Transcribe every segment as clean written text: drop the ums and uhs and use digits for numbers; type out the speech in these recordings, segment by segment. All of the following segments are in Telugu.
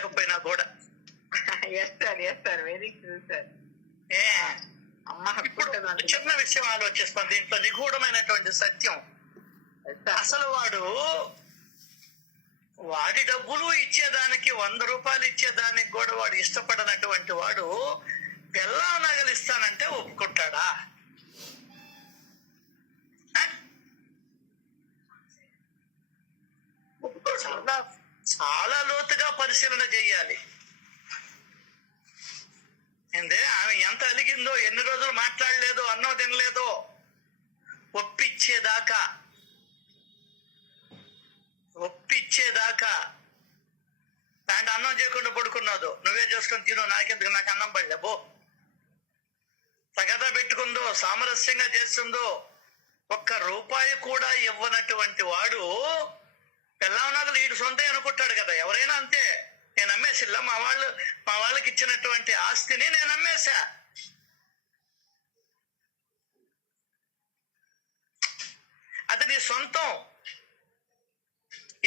లేకపోయినా కూడా. Yes sir very true sir. ఇప్పుడు చిన్న విషయం ఆలోచిస్తాం, దీంట్లో నిగూఢమైనటువంటి సత్యం. అసలు వాడి డబ్బులు ఇచ్చేదానికి 100 రూపాయలు ఇచ్చేదానికి కూడా వాడు ఇష్టపడనటువంటి వాడు పెళ్ళాం నగలు ఇస్తానంటే ఒప్పుకుంటాడా? చాలా చాలా లోతుగా పరిశీలన చెయ్యాలి. ఆమె ఎంత అలిగిందో, ఎన్ని రోజులు మాట్లాడలేదో, అన్నో తినలేదో ఒప్పించేదాకా దాంట్లో అన్నం చేయకుండా పడుకున్నాదో, నువ్వే చేసుకొని తిను, నాకెందుకు, నాకు అన్నం పడలే బో, తగదా పెట్టుకుందో, సామరస్యంగా చేస్తుందో, ₹1 కూడా ఇవ్వనటువంటి వాడు పెళ్ళాంనగలు వీడు సొంత అనుకుంటాడు కదా. ఎవరైనా అంతే. నేను అమ్మేసిల్లా, మా వాళ్ళకి ఇచ్చినటువంటి ఆస్తిని నేను అమ్మేశా. అది నీ సొంతం.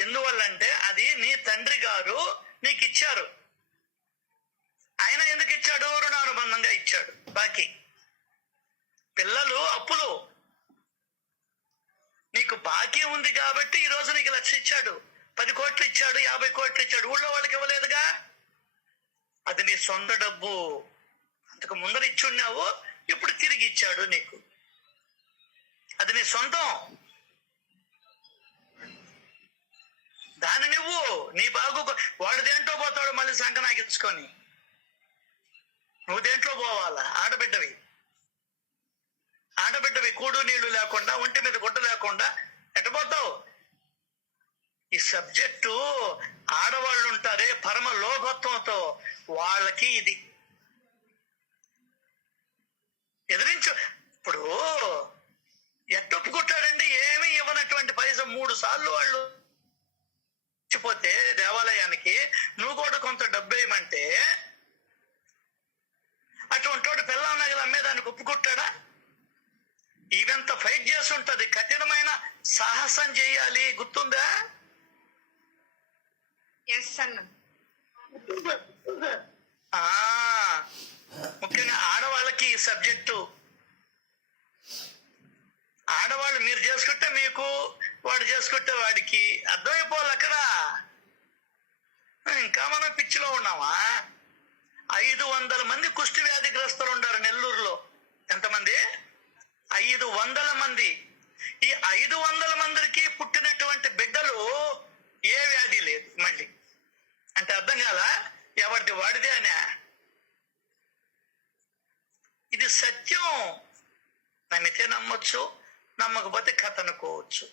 ఎందువల్లంటే అది నీ తండ్రి గారు నీకు ఇచ్చారు. ఆయన ఎందుకు ఇచ్చాడు? రుణానుబంధంగా ఇచ్చాడు. బాకీ పిల్లలు అప్పులు, నీకు బాకీ ఉంది కాబట్టి ఈ రోజు నీకు 1,00,000 ఇచ్చాడు, 10 కోట్లు ఇచ్చాడు, 50 కోట్లు ఇచ్చాడు. ఊళ్ళో వాళ్ళకి ఇవ్వలేదుగా. అది నీ సొంత డబ్బు. అంతకు ముందర ఇచ్చున్నావు, ఇప్పుడు తిరిగి ఇచ్చాడు నీకు. అది నీ సొంతం. దాన్ని నువ్వు నీ బాగు, వాడు దేంట్లో పోతాడు మళ్ళీ సంకనాకించుకొని, నువ్వు దేంట్లో పోవాలా? ఆడబిడ్డవి కూడు నీళ్లు లేకుండా, ఒంటి మీద గుడ్డ లేకుండా ఎట్టపోతావు? ఈ సబ్జెక్టు ఆడవాళ్ళు ఉంటారే పరమ లోభత్వంతో, వాళ్ళకి ఇది ఎదిరించు. ఇప్పుడు ఎట్టొప్పుకుంటాడండి? ఏమీ ఇవ్వనటువంటి పైసా 3 సార్లు వాళ్ళు పోతే దేవాలయానికి నువ్వు కూడా కొంత డబ్బు వేయమంటే, అటువంటి వాడు పెళ్ళాం నగలు అమ్మేదానికి ఒప్పుకుంటాడా? ఈవెంత ఫైట్ చేస్తుంటది, కఠినమైన సాహసం చేయాలి. గుర్తుందా? ముఖ్యంగా ఆడవాళ్ళకి ఈ సబ్జెక్టు. ఆడవాళ్ళు మీరు చేసుకుంటే మీకు, వాడు చేసుకుంటే వాడికి అర్థమైపోవాలి అక్కడ. ఇంకా మనం పిచ్చిలో ఉన్నామా? 500 మంది కుష్టి వ్యాధిగ్రస్తులు ఉన్నారు నెల్లూరులో. ఎంతమంది? 500 మంది. ఈ 500 మందికి పుట్టినటువంటి బిడ్డలు ఏ వ్యాధి లేదు మళ్ళీ. అంటే అర్థం కాలా? ఎవరిది వాడిదే అనే. ఇది సత్యం. నమ్మితే నమ్మొచ్చు, నమ్మకపోతే కథ అనుకోవచ్చు.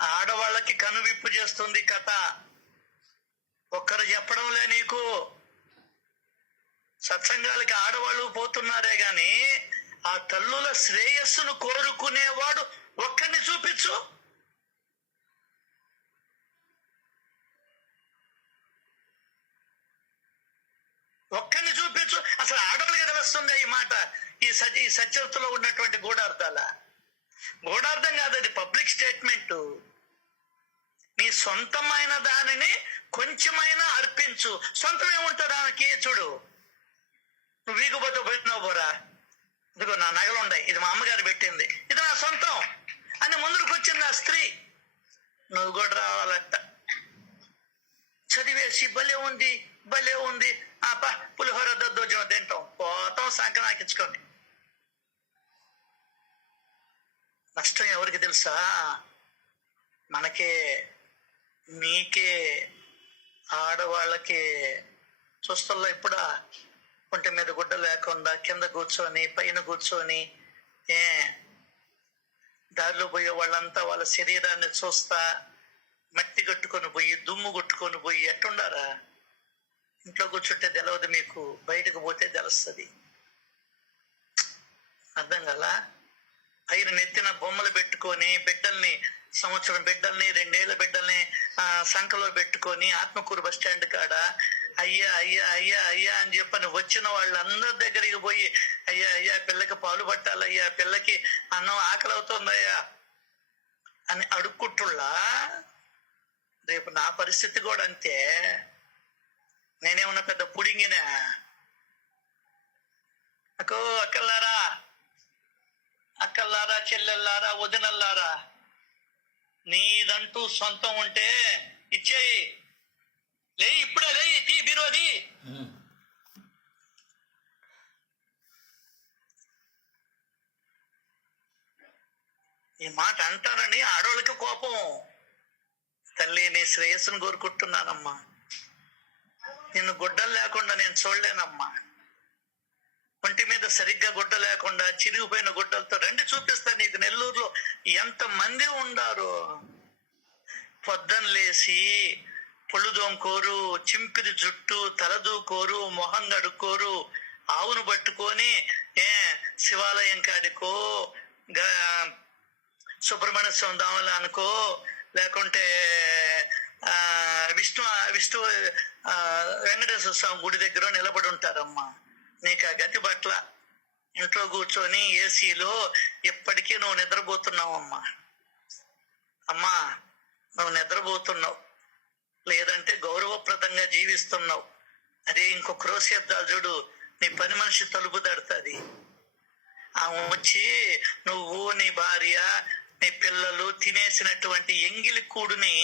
ఆడవాళ్ళకి కనువిప్పు చేస్తుంది కథ. ఒక్కరు చెప్పడంలే నీకు. సత్సంగాలకి ఆడవాళ్ళు పోతున్నారే గాని ఆ తల్లుల శ్రేయస్సును కోరుకునేవాడు ఒక్కరిని చూపించు. అసలు ఆడవాళ్ళకి తెలుస్తుంది ఈ మాట. ఈ సచరితలో ఉన్నటువంటి గూఢార్థం కాదు, అది పబ్లిక్ స్టేట్మెంట్. నీ సొంతమైన దానిని కొంచెమైనా అర్పించు. సొంతం ఏముంటుంది దానికి? చూడు, నువ్వు వీగుపోతే పోయినావు పోరా, ఇదిగో నా నగలు ఉన్నాయి, ఇది మా అమ్మగారు పెట్టింది, ఇది నా సొంతం అని ముందుకు వచ్చింది ఆ స్త్రీ. నువ్వు కూడా రావాలంట. చదివేసి భలే ఉంది పులిహోర దద్దోజనం తింటాం, పోతాం సంకనాకించుకొని. నష్టం ఎవరికి తెలుసా? మనకే, నీకే, ఆడవాళ్ళకి. చూస్తల్లో ఇప్పుడా ఒంటి మీద గుడ్డ లేకుండా కింద కూర్చొని పైన కూర్చొని దారిలో పోయే వాళ్ళంతా వాళ్ళ శరీరాన్ని చూస్తా మట్టి కట్టుకొని పోయి, దుమ్ము కొట్టుకొని పోయి ఎట్టుండారా? ఇంట్లో కూర్చుంటే తెలవదు మీకు, బయటకు పోతే తెలుస్తుంది. అర్థం కదా? పైన నెత్తిన బొమ్మలు పెట్టుకొని బిడ్డల్ని, సంవత్సరం బిడ్డల్ని, 2 ఏళ్ల బిడ్డల్ని సంఖలో పెట్టుకొని ఆత్మకూరు బస్ స్టాండ్ కాడ అయ్యా అయ్యా అయ్యా అయ్యా అని చెప్పని వచ్చిన వాళ్ళందరి దగ్గరికి పోయి, అయ్యా అయ్యా పిల్లకి పాలు పట్టాలయ్యా, పిల్లకి అన్నం ఆకలి అవుతుందయ్యా అని అడుక్కుంటుళ్ళా రేపు నా పరిస్థితి కూడా అంతే. నేనేమన్నా పెద్ద పుడింగినా? అక్కల్లారా, అక్కల్లారా, చెల్లెల్లారా, వదినల్లారా, నీదంటూ సొంతం ఉంటే ఇచ్చేయి. లే, ఇప్పుడే లే, తీ బీరోది. ఈ మాట అంటానని ఆడవాళ్ళకి కోపం. తల్లి, నీ శ్రేయస్సును కోరుకుంటున్నానమ్మా. నిన్ను గుడ్డలు లేకుండా నేను చూడలేనమ్మా. ఒంటి మీద సరిగ్గా గుడ్డ లేకుండా చిరిగిపోయిన గుడ్డలతో రండి చూపిస్తా నీకు. నెల్లూరులో ఎంత మంది ఉండారు. పొద్దున లేసి పొళ్ళు దోముకోరు, చింపిరి జుట్టు, తలదూకోరు, మొహం కడుక్కోరు, ఆవును పట్టుకొని శివాలయం కాడికో, సుబ్రహ్మణ్య స్వామి దామలు అనుకో, లేకుంటే విష్ణు వెంకటేశ్వర స్వామి గుడి దగ్గర నిలబడి ఉంటారమ్మా. నీకు ఆ గతి పట్ల ఇంట్లో కూర్చొని ఏసీలో ఇప్పటికీ నువ్వు నిద్రపోతున్నావమ్మా. అమ్మా, నువ్వు నిద్రపోతున్నావు, లేదంటే గౌరవప్రదంగా జీవిస్తున్నావు. అదే ఇంకొక రోజు శబ్దాలు చూడు, నీ పని మనిషి తలుపు తడుతుంది. ఆమె వచ్చి నువ్వు, నీ భార్య, నీ పిల్లలు తినేసినటువంటి ఎంగిలి కూడుని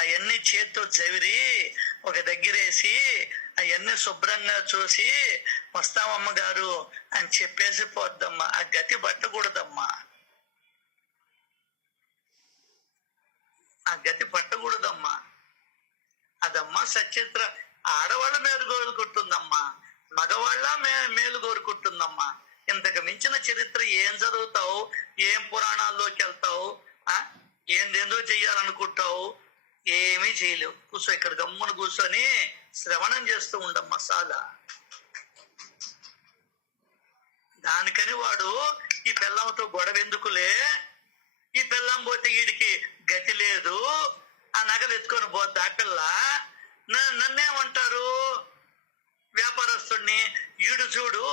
అవన్నీ చేత్తో చవిరి ఒక దగ్గరేసి అవన్నీ శుభ్రంగా చూసి వస్తామమ్మ గారు అని చెప్పేసి పోద్దమ్మా. ఆ గతి పట్టకూడదమ్మా, ఆ గతి పట్టకూడదమ్మా. అదమ్మా సచిత్ర. ఆడవాళ్ళ మేలు కోరుకుంటుందమ్మా, మగవాళ్ళ మేలు కోరుకుంటుందమ్మా. ఇంతకు మించిన చరిత్ర ఏం చదువుతావు? ఏం పురాణాల్లోకి వెళ్తావు? ఏందేందో చెయ్యాలనుకుంటావు? ఏమీ చేయలేవు. కూర్చో, ఇక్కడ గమ్మున కూర్చొని శ్రవణం చేస్తూ ఉండమ్మా సాలా. దానికని వాడు ఈ పిల్లంతో గొడవ ఎందుకులే, ఈ పిల్లం పోతే వీడికి గతి లేదు, ఆ నగలు ఎత్తుకొని పోద్ది ఆ పిల్ల. నన్నేమంటారు? వ్యాపారస్తుడిని. ఈడు చూడు,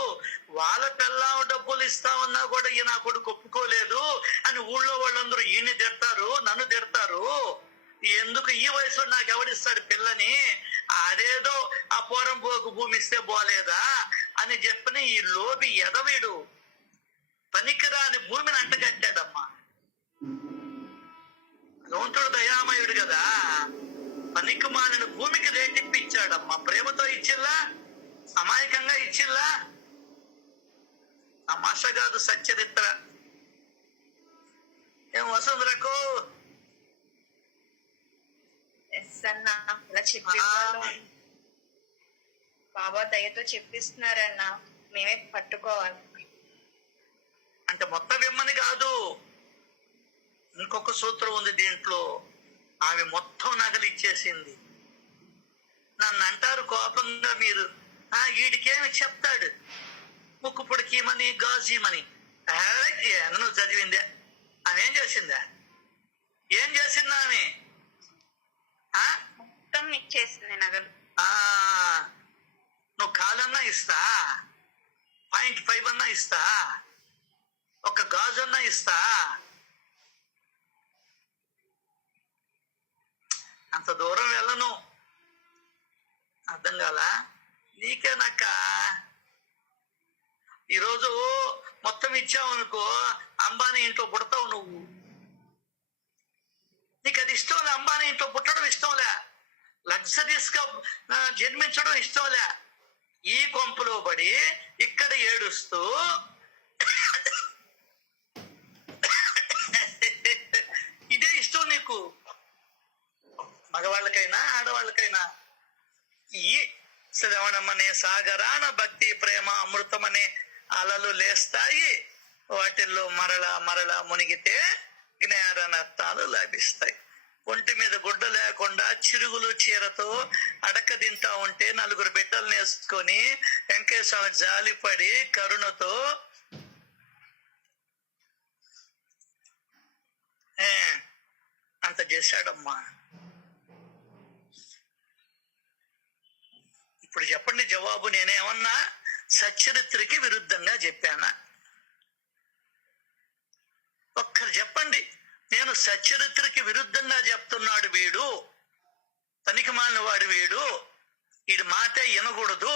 వాళ్ళ పిల్లం డబ్బులు ఇస్తామన్నా కూడా ఈయన కొడుకు ఒప్పుకోలేదు అని ఊళ్ళో వాళ్ళందరూ ఈయన్ని తిడతారు, నన్ను తిడతారు. ఎందుకు ఈ వయసులో నాకు ఎవడిస్తాడు పిల్లని? అదేదో ఆ పోరం పోకు భూమి ఇస్తే పోలేదా అని చెప్పని ఈ లోబి ఎదవీడు పనికిరాని భూమిని అంటగట్టాడమ్మా. భగవంతుడు దయామయుడు కదా, పనికి మాలిన భూమికి రేటిప్పిచ్చాడమ్మా. ప్రేమతో ఇచ్చిల్లా, అమాయకంగా ఇచ్చిల్లా. తమాష కాదు సచ్చరిత్ర. ఏం వసుంధరకు? ఇలా చెప్పి బాబా దయతో చెప్పిస్తున్నారన్నా, మేమే పట్టుకోవాలి. అంటే మొత్తం ఇమ్మని కాదు, ఇంకొక సూత్రం ఉంది దీంట్లో. ఆమె మొత్తం నగలు ఇచ్చేసింది. నన్ను అంటారు కోపంగా మీరు, వీడికేమి చెప్తాడు ముక్కు పొడికిమని గాజీమని. నువ్వు చదివిందే? ఆమె ఏం చేసిందా? ఏం చేసిందా ఆమె? మొత్తం ఇచ్చేసింది నగలు. నువ్వు కాలన్నా ఇస్తా, 0.5 అన్నా ఇస్తా, ఒక గాజు అన్నా ఇస్తా. అంత దూరం వెళ్ళను. అర్థం కాలా నీకేనక్క? ఈరోజు మొత్తం ఇచ్చావనుకో, అంబానీ ఇంట్లో పుడతావు నువ్వు. నీకు అది ఇష్టంలే, అంబానీ ఇంట్లో పుట్టడం ఇష్టంలే, లగ్జరీస్ గా జన్మించడం ఇష్టంలే. ఈ కొంపలో పడి ఇక్కడ ఏడుస్తూ ఇదే ఇష్టం నీకు. మగవాళ్ళకైనా ఆడవాళ్ళకైనా ఈ శ్రవణమనే సాగరాన భక్తి ప్రేమ అమృతమనే అలలు లేస్తాయి. వాటిల్లో మరలా మరలా మునిగితే జ్ఞానరత్నాలు లభిస్తాయి. ఒంటి మీద గుడ్డ లేకుండా చిరుగులు చీరతో అడక తింటా ఉంటే నలుగురు బిడ్డలు నేసుకొని వెంకటేశ్వర జాలిపడి కరుణతో అంత చేశాడమ్మా. ఇప్పుడు చెప్పండి జవాబు. నేనేమన్నా సచ్చరిత్రకి విరుద్ధంగా చెప్పానా? ఒక్కరు చెప్పండి. నేను సచ్చరిత్రకి విరుద్ధంగా చెప్తున్నాడు వీడు తనికి మాలిన వాడు వీడు, వీడి మాటే వినకూడదు.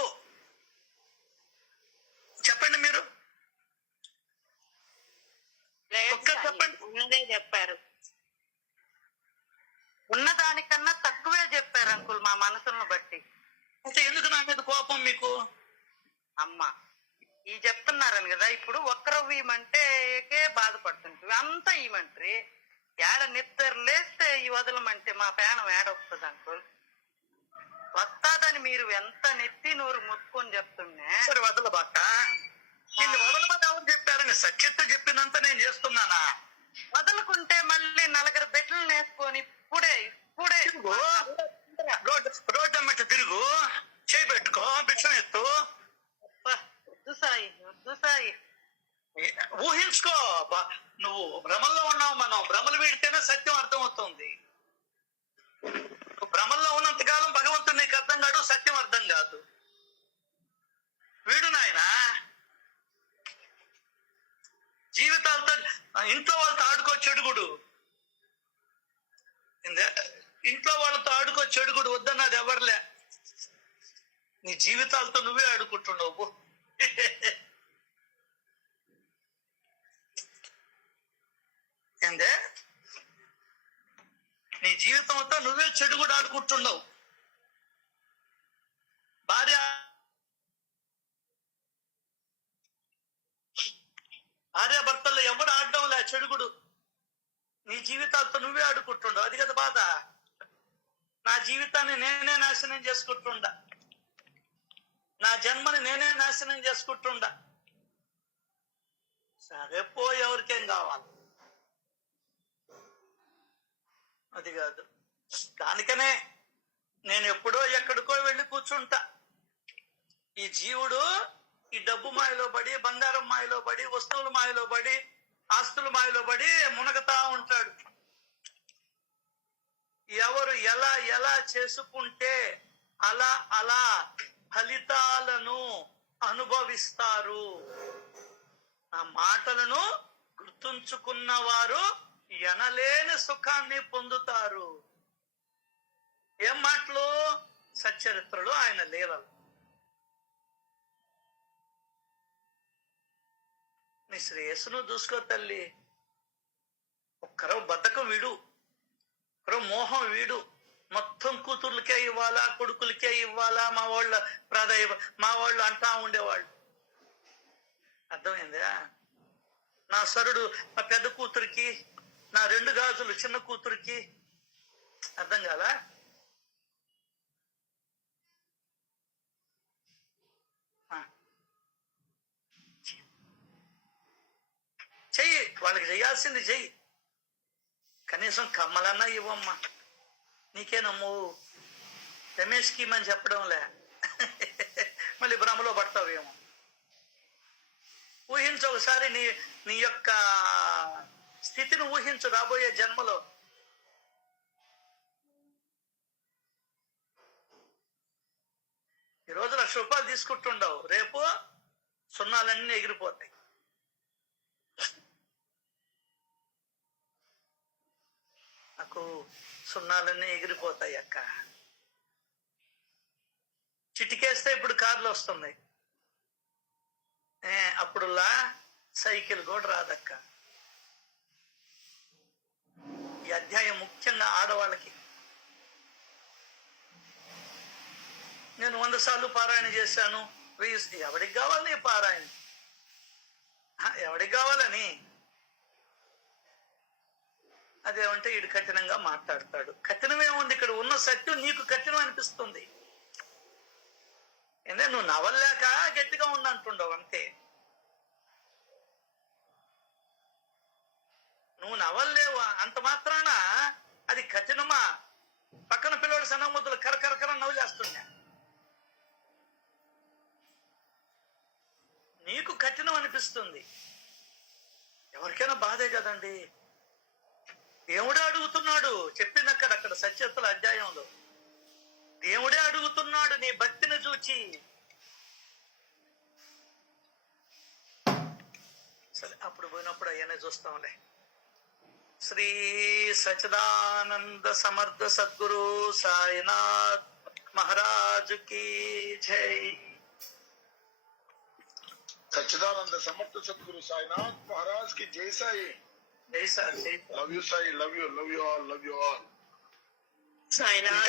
చెప్పండి మీరు, లేదు ఒక్క సాయి, చెప్పండి. ఉన్నదే చెప్పారు. ఉన్నదానికన్నా తక్కువే చెప్పారు అంకుల్, మా మనసులను బట్టి. అయితే ఎందుకు నా మీద కోపం మీకు? అమ్మ ఈ చెప్తున్నారని కదా, ఇప్పుడు ఒక్కరవ్వ ఇవ్వమంటే బాధపడుతుంటుంది, అంతా ఇవ్వమంటారు. ఏడ నిద్ర లేస్తే ఈ వదలమంటే మా పేణం ఏడొస్తుంది అంకుల్. వస్తాదని మీరు ఎంత నెత్తి నోరు ముట్టుకొని చెప్తుండే. సరే వదలబాక. నిన్ను వదలమని ఎవరు చెప్పారని సత్యత చెప్పినంత నేను చేస్తున్నానా? వదులుకుంటే మళ్ళీ నలుగురు బిడ్డలు వేసుకొని ఇప్పుడే తిరుగు, రోడ్డు అమ్మట తిరుగు, చేయి పెట్టుకో, బిచ్చం ఎత్తు, వద్దు సాయి, వద్దు సాయి. ఊహించుకో. నువ్వు భ్రమల్లో ఉన్నావు, మనం భ్రమలు వీడితేనే సత్యం అర్థమవుతుంది. నువ్వు భ్రమల్లో ఉన్నంతకాలం భగవంతుడు నీకు అర్థం కాదు, సత్యం అర్థం కాదు. వీడు నాయనా జీవితాలతో, ఇంట్లో వాళ్ళతో ఆడుకో చెడుగుడు, ఇంట్లో వాళ్ళతో ఆడుకో చెడుగుడు వద్దన్నది ఎవరులే. నీ జీవితాలతో నువ్వే ఆడుకుంటున్నావు. ఏందే, నీ జీవితంతో నువ్వే చెడుగుడు ఆడుకుంటున్నావు. భార్యాభర్తల్లో ఎవడు ఆడడం లే చెడుగుడు, నీ జీవితాలతో నువ్వే ఆడుకుంటుండవు. అది కదా బాధ. నా జీవితాన్ని నేనే నాశనం చేసుకుంటుండా, నా జన్మని నేనే నాశనం చేసుకుంటుండా. సరే పో, ఎవరికేం కావాలి, అది కాదు. దానికనే నేను ఎప్పుడో ఎక్కడికో వెళ్ళి కూర్చుంటా. ఈ జీవుడు ఈ డబ్బు మాయలో పడి, బంగారం మాయలో పడి, వస్తువుల మాయలో పడి, ఆస్తుల మాయలో పడి మునగతా ఉంటాడు. ఎవరు ఎలా ఎలా చేసుకుంటే అలా అలా ఫలితాలను అనుభవిస్తారు. ఆ మాటలను గుర్తుంచుకున్న వారు ఎనలేని సుఖాన్ని పొందుతారు. ఏం మాటలు? సచ్చరిత్రలు, ఆయన లీలలు. నీ శ్రేయస్సును చూసుకో తల్లి. ఒక్కరో బద్ధకం వీడు, ఒక్కరో మోహం వీడు. మొత్తం కూతుర్లకే ఇవ్వాలా, కొడుకులకే ఇవ్వాలా, మా వాళ్ళు అంటా ఉండేవాళ్ళు. అర్థమైందా? నా సరుడు మా పెద్ద కూతురికి, నా 2 గాజులు చిన్న కూతురికి. అర్థం కాలా? చెయ్యి, వాళ్ళకి చెయ్యాల్సింది చెయ్యి. కనీసం కమ్మలన్నా ఇవ్వమ్మా. నీకేనమ్ము రమేష్కి అని చెప్పడంలే, మళ్ళీ భ్రమలో పడతావేమో. ఊహించు ఒకసారి, నీ యొక్క స్థితిని ఊహించు రాబోయే జన్మలో. ఈరోజు 1,00,000 రూపాయలు తీసుకుంటుండవు, రేపు సున్నాలన్నీ ఎగిరిపోతాయి. నాకు సున్నాలన్నీ ఎగిరిపోతాయి అక్క. చిటికేస్తే ఇప్పుడు కార్లు వస్తున్నాయి, అప్పుడులా సైకిల్ కూడా రాదక్క. ఈ అధ్యాయం ముఖ్యంగా ఆడవాళ్ళకి. నేను 100 సార్లు పారాయణ చేశాను. ఎవడికి కావాలి పారాయణ? ఎవడికి కావాలని? అదేమంటే వీడు కఠినంగా మాట్లాడతాడు. కఠినమేముంది? ఇక్కడ ఉన్న సత్యం నీకు కఠినం అనిపిస్తుంది. నువ్వు నవల్లేక గట్టిగా ఉండంటుండవు అంతే. నువ్వు నవల్లేవు అంత మాత్రాన అది కఠినమా? పక్కన పిల్లవాడు సన్నముద్దులు కరకరకర నవ్వులేస్తున్నా. నీకు కఠినం అనిపిస్తుంది. ఎవరికైనా బాధే కదండి. దేవుడే అడుగుతున్నాడు, చెప్పినక్కడ సత్యత్తుల అధ్యాయంలో దేవుడే అడుగుతున్నాడు నీ భక్తిని చూచి. సరే అప్పుడు పోయినప్పుడు అయ్యనే చూస్తాంలే. శ్రీ సచిదానంద సమర్థ సద్గురు సాయినాథ్ మహారాజ్ కి జై. సచ్చిదానంద సమర్థ సద్గురు సాయినాథ్ మహారాజ్ కి జై సాయి. జై సార్, జై sir. Love you Sai, love you all, love you all. Sainath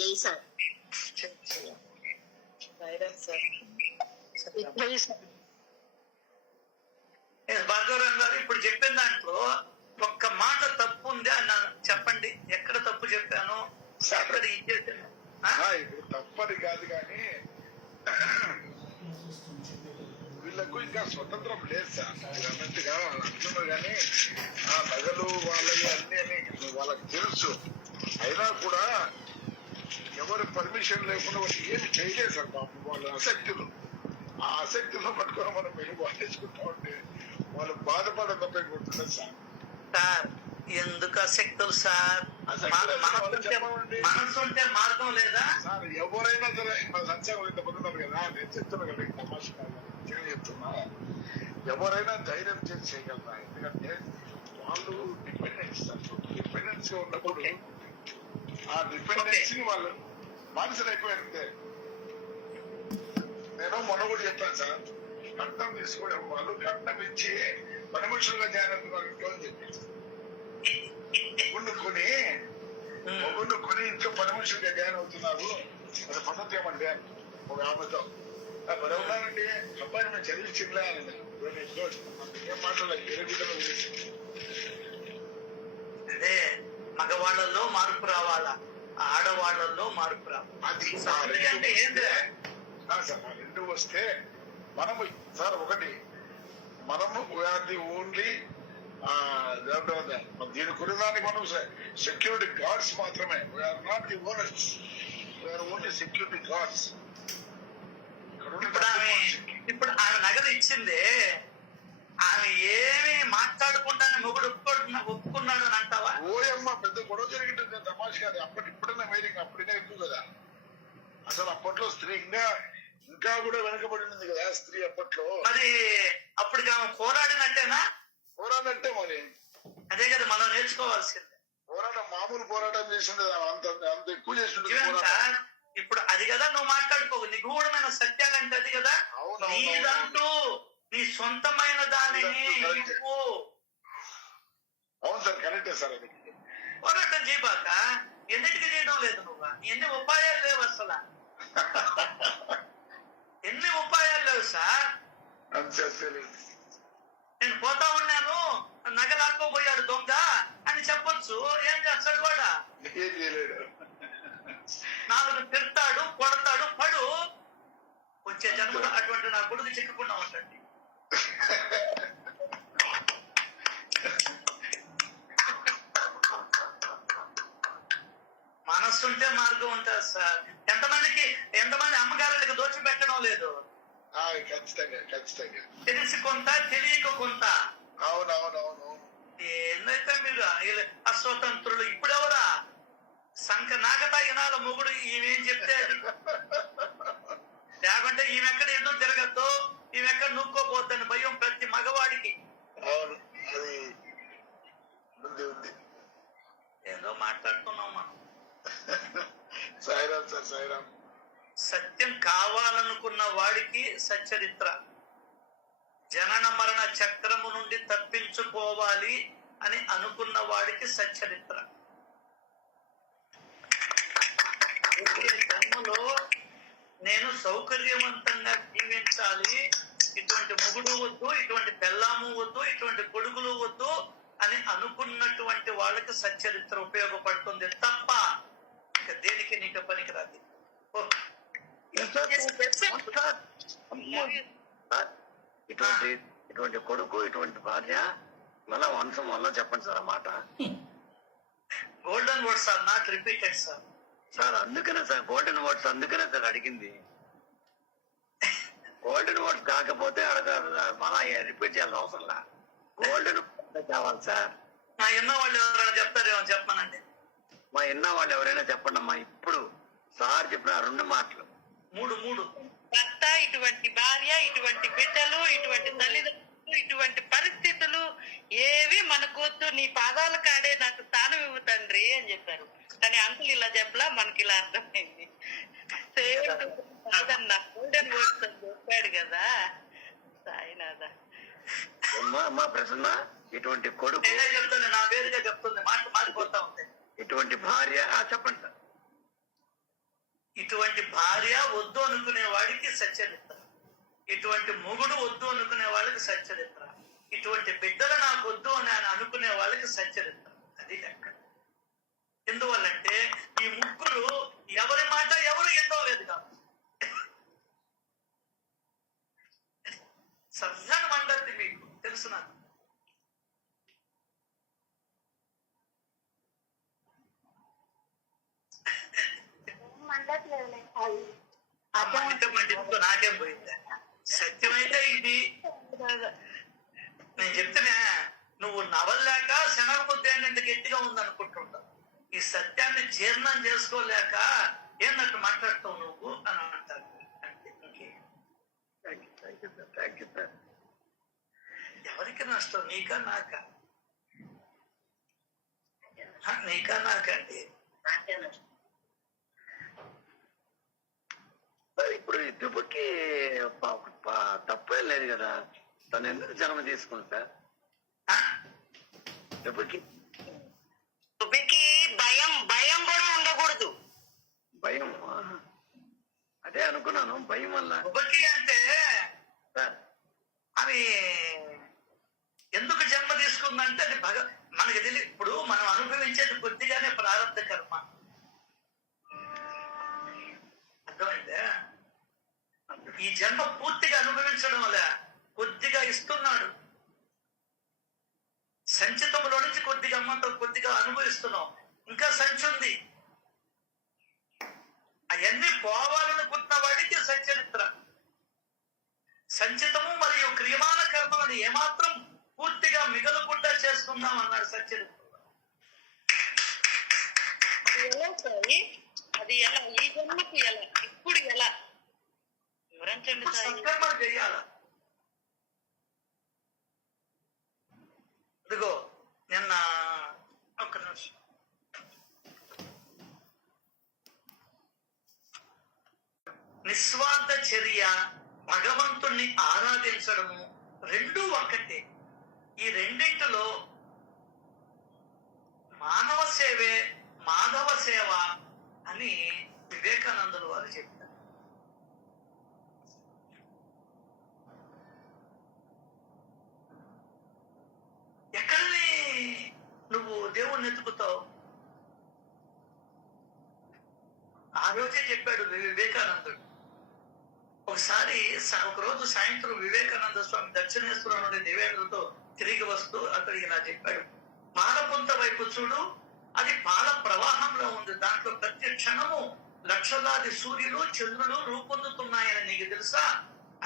జై సార్. భార్గవరావు గారు ఇప్పుడు చెప్పిన దాంట్లో ఒక్క మాట తప్పు ఉంది అని చెప్పండి. ఎక్కడ తప్పు చెప్పాను, ఎక్కడ ఇచ్చేసాను? ఇప్పుడు తప్పని కాదు కానీ వీళ్ళకు ఇంకా స్వతంత్రం లేదు సార్. మీరు అన్నట్టుగా వాళ్ళు అంటున్నారు కానీ ఆ నగలు వాళ్ళవి అన్ని అని వాళ్ళకి తెలుసు. అయినా కూడా ఎవరు పర్మిషన్ లేకుండా వాళ్ళు ఏమి చేయలేదు సార్. పాపం వాళ్ళ ఆసక్తులు, ఆ ఆసక్తిలో పట్టుకొని మనం మెరుగు వాడేసుకుంటా ఉంటే వాళ్ళు బాధపడడం తప్పకుంటున్నారు సార్. సార్ ఎందుకు అశక్తులు సార్? మనసు ఉంటే మార్గం లేదా సార్? ఎవరైనా సరే మన సంక్షేమం ఇంత పొందుతారు కదా. నేను చెప్తున్నా కదా, తమాషా చెప్తున్నా, ఎవరైనా ధైర్యం చేసి చేయగలరా? ఎందుకంటే వాళ్ళు డిపెండెన్స్ డిపెండెన్స్ గా ఉన్నప్పుడు ఆ డిపెండెన్స్ ని వాళ్ళు మనసులు అయిపోయింది. నేను మొన్న కూడా చెప్పాను సార్, కట్నం తీసుకోవడం వాళ్ళు కట్నం ఇచ్చి పరమేశ్వరుగా జాయిన్ ఇంట్లో అని చెప్పేసి మొగుండు కొని ఇంట్లో పరమేశ్వరుగా జాయిన్ అవుతున్నారు. అది పద్ధతి ఏమండి ఒక ఆమెతో మరి ఉన్నానండి అబ్బాయిని మేము చదివించిందా అని ఏం మాట్లాడలేదు. అదే మగవాళ్ళల్లో మార్పు రావాలా, ఆడవాళ్ళల్లో మార్పు రావాలి. అది అంటే ఏంటి సార్, ఆ రెండు వస్తే మనము సార్ ఒకటి మనము వీఆర్ ది ఓన్లీ దీని కొనడానికి మనం సెక్యూరిటీ గార్డ్స్ మాత్రమే. We're not the owners, we're only security guards. ఇప్పుడు ఆమె నగలు ఇచ్చింది, ఆమె ఏమి మాట్లాడకుండానే మొగుడు ఒప్పుకున్నాడు అని అంటావా? ఓయమ్మ పెద్ద గొడవ జరిగింటుంది తమాష కాదు. ఇప్పుడైనా వేరింగ్ అప్పుడైనా ఎక్కువ కదా. అసలు అప్పట్లో స్త్రీ ఇంకా కూడా వెనకబడింది కదా స్త్రీ అప్పట్లో. మరి అప్పటికి ఆమె పోరాడినట్టేనా? పోరాడంటే మరి అదే కదా మనం నేర్చుకోవాల్సింది. పోరాటం మామూలు పోరాటం చేసిండదు, అంత అంత ఎక్కువ చేసిండదు. ఇప్పుడు అది కదా నువ్వు మాట్లాడుకో, నిగూఢమైన సత్యాలంటే అది కదా. నీదంటూ నీ సొంతమైన దానిని అవును సార్, కరెక్టే సార్. అది పోరాటం చేయబాక ఎన్నిటికీ చేయడం లేదు. నువ్వు ఎన్ని ఉపాయాలు లేవు అసలు, ఎన్ని ఉపాయాలు లేవు సార్. నేను పోతా ఉన్నాను, నగలాక్కోపోయాడు దొంగ అని చెప్పొచ్చు. ఏం చేస్తాడు వాడా? ఏం చేయలేడు. 4 తిడతాడు, కొడతాడు, పడు. వచ్చే జన్మలో అటువంటి నా కొడుకు చిక్కకుండా ఉంటాడు. మనస్సుంటే మార్గం ఉంటుంది సార్. ఎంతమంది అమ్మగారులకు దోచి పెట్టడం లేదు. ఖచ్చితంగా ఖచ్చితంగా తెలిసి కొంత, తెలియక కొంత. అవునవునవును. ఏందైతే మీరు అస్వతంత్రులు. ఇప్పుడెవరా సంఖ నాగతా ఇనాల మొగుడు ఈమెం చెప్తే అది. లేకుంటే ఈమెక్కడ ఎదురు తిరగద్దు, ఈమెక్కడ నూక్కోపోద్దని భయం ప్రతి మగవాడికి. అవును, అది ఉంది. ఏదో మాట్లాడుతున్నాం మనం. సాయిరామ్ సార్, సాయిరామ్. సత్యం కావాలనుకున్న వాడికి సచ్చరిత్ర, జనన మరణ చక్రము నుండి తప్పించుకోవాలి అని అనుకున్న వాడికి సచ్చరిత్ర. జన్మలో నేను సౌకర్యవంతంగా జీవించాలి, ఇటువంటి మొగుడు వద్దు, ఇటువంటి పెళ్ళాము వద్దు, ఇటువంటి కొడుకులు వద్దు అని అనుకున్నటువంటి వాళ్ళకి సచ్చరిత్ర ఉపయోగపడుతుంది తప్ప ఇక దేనికి నీకు పనికిరాదు. ఇటువంటి కొడుకు, ఇటువంటి భార్య మళ్ళా వంశం వల్ల చెప్పండి సార్ అన్నమాట. Golden words are not repeated sir. Sir అందుకనే సార్ గోల్డెన్ వర్డ్స్, అందుకనే సార్ అడిగింది. గోల్డెన్ వర్డ్స్ కాకపోతే మళ్ళా రిపీట్ చేయాల్సిన అవసరం లే. గోల్డెన్ కావాలి సార్. మా ఎన్నో వాళ్ళు ఎవరైనా చెప్తారేమో చెప్పమనండి. మా ఎన్న వాళ్ళు ఎవరైనా చెప్పండి అమ్మా. ఇప్పుడు సార్ చెప్పిన 2 మాటలు, 3 భర్త, ఇటువంటి భార్య, ఇటువంటి బిడ్డలు, ఇటువంటి తల్లిదండ్రులు ఇటువంటి పరిస్థితులు ఏవి మనకొద్దు, నీ పాదాల కాడే నాకు స్థానం ఇవ్వు తండ్రి అని చెప్పారు. కానీ అంకుల్ ఇలా చెప్పలా, మనకి ఇలా అర్థమైంది. సేమ్ కాదన్నా, గోల్డెన్ వర్డ్స్ అని చెప్పాడు కదా సాయినాథ. మా ప్రసన్న, ఇటువంటి కొడుకు, నేనే చెప్తున్నా, నా వేరుగా చెప్తుంది, మాట మారిపోతా ఉంది. ఇటువంటి భార్య, చెప్పండి సార్. ఇటువంటి భార్య వద్దు అనుకునే వాడికి సచ్చరిత్ర, ఇటువంటి మొగుడు వద్దు అనుకునే వాళ్ళకి సచ్చరిత్ర, ఇటువంటి బిడ్డలు నాకు వద్దు అని అనుకునే వాళ్ళకి సచ్చరిత్ర. అది లెక్క. ఎందువల్లంటే ఈ ముగ్గురు ఎవరి మాట ఎవరు ఎన్నో లేదు కాదు. సజ్జన మండలి మీకు తెలుసు. నాకు మండితో నాకేం పోయింది. సత్యమైతే ఇది నేను చెప్తున్నా, నువ్వు నవల్లేక శనగ ముద్ద ఏంటంటే గట్టిగా ఉందనుకుంటుంటావు. ఈ సత్యాన్ని జీర్ణం చేసుకోలేక ఏంటట్టు మాట్లాడతావు నువ్వు అని అంటారు. ఎవరికి నష్టం, నీకా నాకా? నీకా నాకండి. ఇప్పుడు ఈ దుబ్బకి తప్పే లేదు కదా, తను ఎందుకు జన్మ తీసుకుంటా? దుబ్బకి భయం భయం కూడా ఉండకూడదు. భయం, అదే అనుకున్నాను, భయం వల్ల. దుబ్బకి అంటే అవి ఎందుకు జన్మ తీసుకుందంటే అది మనకి తెలియదు. ఇప్పుడు మనం అనుభవించేది కొద్దిగానే ప్రారంభ కర్మ. అర్థమైందే? ఈ జన్మ పూర్తిగా అనుభవించడం వల్ల కొద్దిగా ఇస్తున్నాడు. సంచితంలో నుంచి కొద్దిగా అమ్మంతో కొద్దిగా అనుభవిస్తున్నాం, ఇంకా సంచి ఉంది. అవన్నీ పోవాలనుకున్న వాడికి సచ్చరిత్ర. సంచితము మరియు క్రియమాన కర్మలను ఏమాత్రం పూర్తిగా మిగలకుండా చేసుకుందాం అన్నాడు సచ్చరిత్ర. అది ఎలా, ఈ జన్మకి ఎలా, ఇప్పుడు ఎలా వివరించండి. సత్కర్మలు చేయాల. ఇదిగో నిన్న ఒక్క నిమిషం, నిస్వార్థ చర్య, భగవంతుణ్ణి ఆరాధించడము రెండూ ఒక్కటే. ఈ రెండింటిలో మానవ సేవే మాధవ సేవ అని వివేకానందులు వారు చెప్పారు. ఎక్కడని నువ్వు దేవుణ్ణి ఎత్తుకుతావు? ఆ రోజే చెప్పాడు వివేకానందుడు. ఒకసారి ఒక రోజు సాయంత్రం వివేకానంద స్వామి దక్షిణేశ్వరం నుండి దేవేంద్రతో తిరిగి వస్తూ అతడు ఇలా చెప్పాడు, పాలపుంత వైపు చూడు, అది పాల ప్రవాహంలో ఉంది, దాంట్లో ప్రతి క్షణము లక్షలాది సూర్యులు చంద్రులు రూపొందుతున్నాయని నీకు తెలుసా?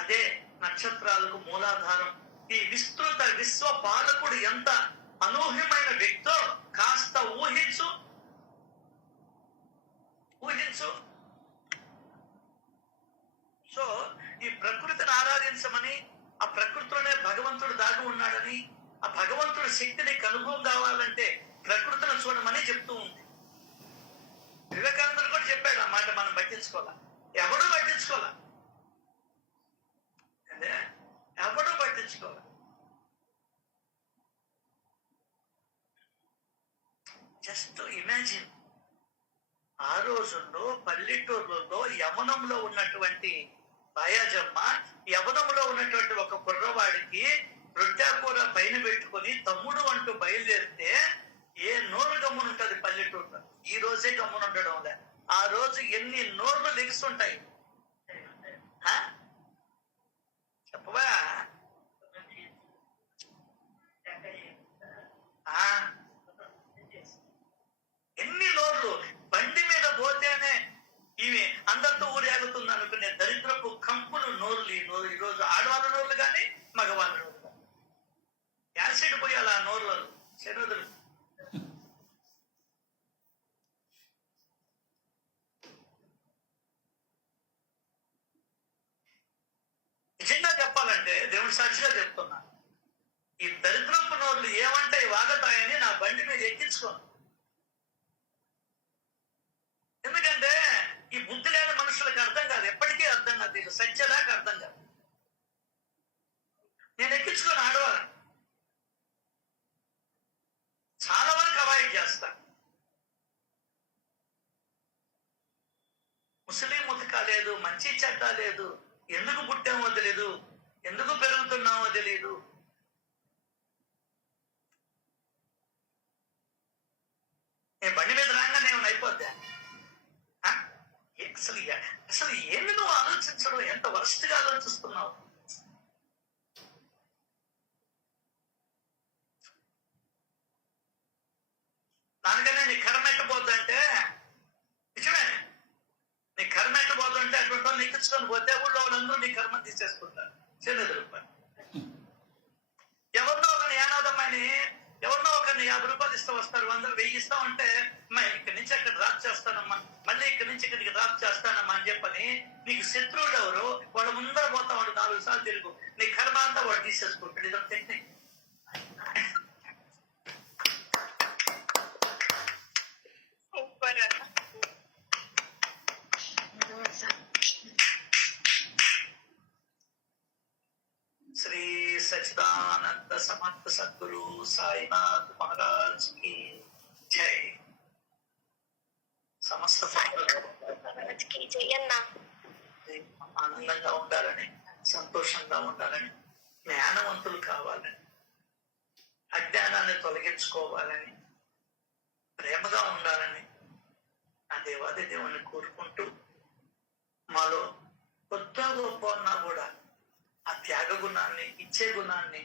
అదే నక్షత్రాలకు మూలాధారం. ఈ విస్తృత విశ్వ పాలకుడు ఎంత అనూహ్యమైన వ్యక్తో కాస్త ఊహించు. సో ఈ ప్రకృతిని ఆరాధించమని, ఆ ప్రకృతిలోనే భగవంతుడు దాగి ఉన్నాడని, ఆ భగవంతుడి శక్తిని అనుభవం కావాలంటే ప్రకృతిని చూడమని చెప్తూ ఉంది. వివేకానందుడు కూడా చెప్పాడు ఆ మాట. మనం పట్టించుకోవాలా? ఎవడూ పట్టించుకోవాలా? అదే ఎవడూ పట్టించుకోవాలా? జస్ట్ ఇమాజిన్, ఆ రోజుల్లో పల్లెటూర్లలో యవనంలో ఉన్నటువంటి బాయాజమ్మ, యవనంలో ఉన్నటువంటి ఒక కుర్రవాడికి రొట్టెకూర పైన పెట్టుకుని తమ్ముడు అంటూ బయలుదేరితే ఏ నోరు గమ్మునుంటది పల్లెటూరులో? ఈ రోజే గమ్మునుండడం లే. ఆ రోజు ఎన్ని నోర్లు లెగిస్తుంటాయి చెప్పవా? ఎన్ని నోర్లు! బండి మీద పోతేనే ఇవి అందరితో ఊరేగుతుంది అనుకునే దరిద్రపు కంపులు నోర్లు ఈ రోజు ఆడవాళ్ళ నోర్లు కానీ మగవాళ్ళ నోర్లు కానీ. యాసిడ్ పోయాలి ఆ నోర్లలో, శరీరులు. నిజంగా చెప్పాలంటే దేవుడి సాక్షిగా చెప్తున్నా, ఈ దరిద్రపు నోళ్ళు ఏమంటే వాగతాయని నా బండి మీద ఎక్కించుకోను. ఎందుకంటే ఈ బుద్ధి లేని మనుషులకు అర్థం కాదు, ఎప్పటికీ అర్థం కాదు, ఇది సత్యదాకా అర్థం కాదు. నేను ఎక్కించుకొని ఆడవాళ్ళని చాలా వరకు అవాయిడ్ చేస్తా. ముస్లిం ముతక లేదు, మంచి చెడ్డ లేదు, ఎందుకు పుట్టామో తెలీదు, ఎందుకు పెరుగుతున్నామో తెలీదు. నేను బండి మీద రాగానే ఏమైనా అయిపోద్దా? అసలు ఏంది నువ్వు ఆలోచించడం? ఎంత వరస్ట్గా ఆలోచిస్తున్నావు. దానికన్నా నీ కర్మ ఎట్టబోద్దంటే నిజమే, నీ కర్మ ఎట్టబోద్దంటే అటువంటి వాళ్ళు ఎక్కించుకొని పోతే ఊళ్ళో వాళ్ళందరూ నీ కర్మ తీసేసుకుంటారు. చెల్లెదు రూపాయలు ఎవరినో ఒకరిని ఏనాదమ్మని ఎవరినో ఒకరిని 50 రూపాయలు ఇస్తూ వస్తారు, 100, 1000 ఇస్తామంటే ఇక్కడి నుంచి అక్కడ డ్రాప్ చేస్తానమ్మా, మళ్ళీ ఇక్కడి నుంచి ఇక్కడికి డ్రాప్ చేస్తానమ్మా అని చెప్పని నీకు శత్రువుడు ఎవరు వాడు ముందర పోతా, వాడు 4 సార్లు తిరుగు, నీ కర్మ అంతా వాడు తీసేసుకుంటాడు. ఇదొక టెక్నిక్. సూపర్ అన్న. శ్రీ సచిదానంద సమర్థ సద్గురు సాయినాథ్ మహారాజ్ కి జై. సమస్త ఆనందంగా ఉండాలని, సంతోషంగా ఉండాలని, జ్ఞానవంతులు కావాలని, అజ్ఞానాన్ని తొలగించుకోవాలని, ప్రేమగా ఉండాలని ఆ దేవాది దేవుణ్ణి కోరుకుంటూ, మాలో కొత్త గొప్ప ఉన్నా కూడా ఆ త్యాగ గుణాన్ని, ఇచ్చే గుణాన్ని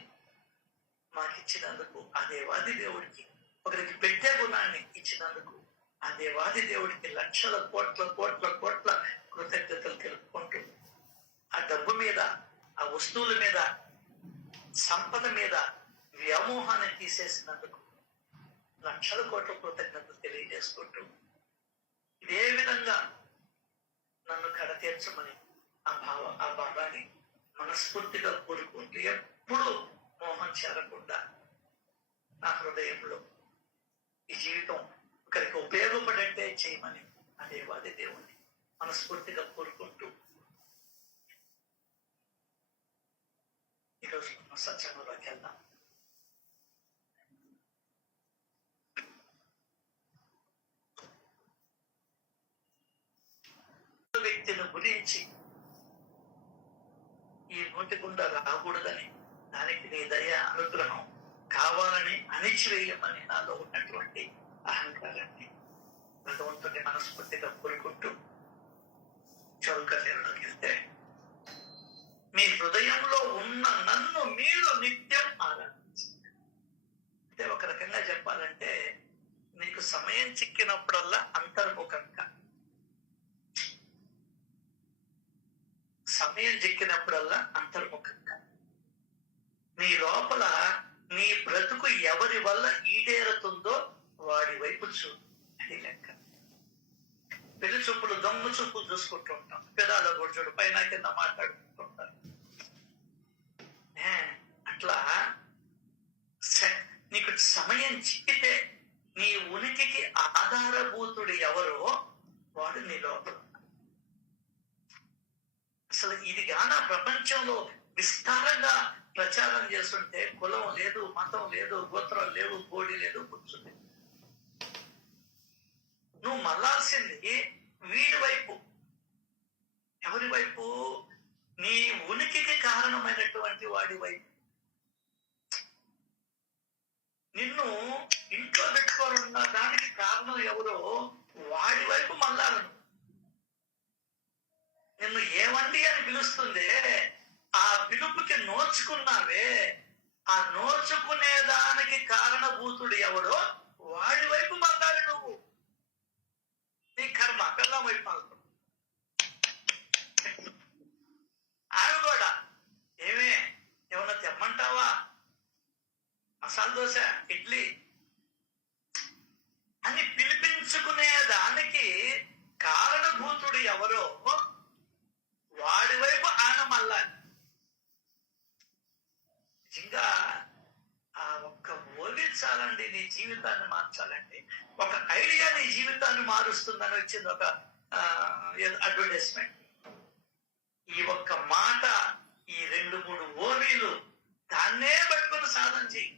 మాకిచ్చినందుకు ఆ దేవాది దేవుడికి, ఒకరికి పెట్టే గుణాన్ని ఇచ్చినందుకు ఆ దేవాది దేవుడికి లక్షల కోట్ల కోట్ల కోట్ల కృతజ్ఞతలు తెలుపుకుంటూ, ఆ డబ్బు మీద, ఆ వస్తువుల మీద, సంపద మీద వ్యామోహాన్ని తీసేసినందుకు లక్షల కోట్ల కృతజ్ఞతలు తెలియజేసుకుంటూ, ఇదే విధంగా నన్ను కడతీర్చమని ఆ భావాన్ని మనస్ఫూర్తిగా కోరుకుంటూ, ఎప్పుడూ మోహం చేరకుండా నా హృదయంలో ఈ జీవితం ఒకరికి ఉపయోగపడేట్టే చేయమని ఆ దేవాది దేవుణ్ణి మనస్ఫూర్తిగా కోరుకుంటూ ఈరోజు సత్సంగంలోకి వెళ్దాం. వ్యక్తిని గురించి ఈ నోటి గుండా రాకూడదని, దానికి నీ దయ అనుగ్రహం కావాలని అణిచివేయమని నాలో ఉన్నటువంటి అహంకారాన్ని భగవంతుని మనస్ఫూర్తిగా కోరుకుంటూ చౌకర్యంలోకి వెళ్తే, మీ హృదయంలో ఉన్న నన్ను మీరు నిత్యం ఆరాధించండి. అంటే ఒక రకంగా చెప్పాలంటే, నీకు సమయం చిక్కినప్పుడల్లా అంతర్ముఖంగా, సమయం చిక్కినప్పుడల్లా అంతర్ముఖంగా నీ లోపల నీ బ్రతుకు ఎవరి వల్ల ఈడేరుతుందో వాడి వైపు చూడు. అది లెక్క. పెళ్లి చూపులు, దొంగ చూపులు చూసుకుంటూ ఉంటాం, పెదాల గుర్జుడు పైన కింద మాట్లాడుకుంటూ ఉంటారు. అట్లా నీకు సమయం చిక్కితే నీ ఉనికికి ఆధారభూతుడు ఎవరో వాడు నీ లోపల. అసలు ఇది గాన ప్రపంచంలో విస్తారంగా ప్రచారం చేస్తుంటే, కులం లేదు, మతం లేదు, గోత్రం లేవు, కోడి లేదు, కూర్చుంది. నువ్వు మళ్ళాల్సింది వీడి వైపు. ఎవరి వైపు? నీ ఉనికికి కారణమైనటువంటి వాడి వైపు. నిన్ను ఇంట్లో పెట్టుకోనున్న దానికి కారణం ఎవరో వాడి వైపు మళ్ళాలను. నిన్ను ఏమండి అని పిలుస్తుందే, ఆ పిలుపుకి నోచుకున్నావే, ఆ నోచుకునే దానికి కారణభూతుడు ఎవడో వాడి వైపు మళ్ళాలి నువ్వు. నీ కర్మ పిల్లం వైపు మళ్ళీ. ఆమె కూడా ఏమన్నా తెమ్మంటావా, మసాలా దోశ, ఇడ్లీ అని పిలిపించుకునే దానికి కారణభూతుడు ఎవరో వాడి వైపు ఆయన మళ్ళా. నిజంగా జీవితాన్ని మార్చాలండి. ఒక ఐడియా నీ జీవితాన్ని మారుస్తుందని వచ్చింది ఒక అడ్వర్టైజ్మెంట్. ఈ ఒక్క మాట, ఈ 2-3 ఓవీలు దాన్నే పట్టుకుని సాధన చేయి.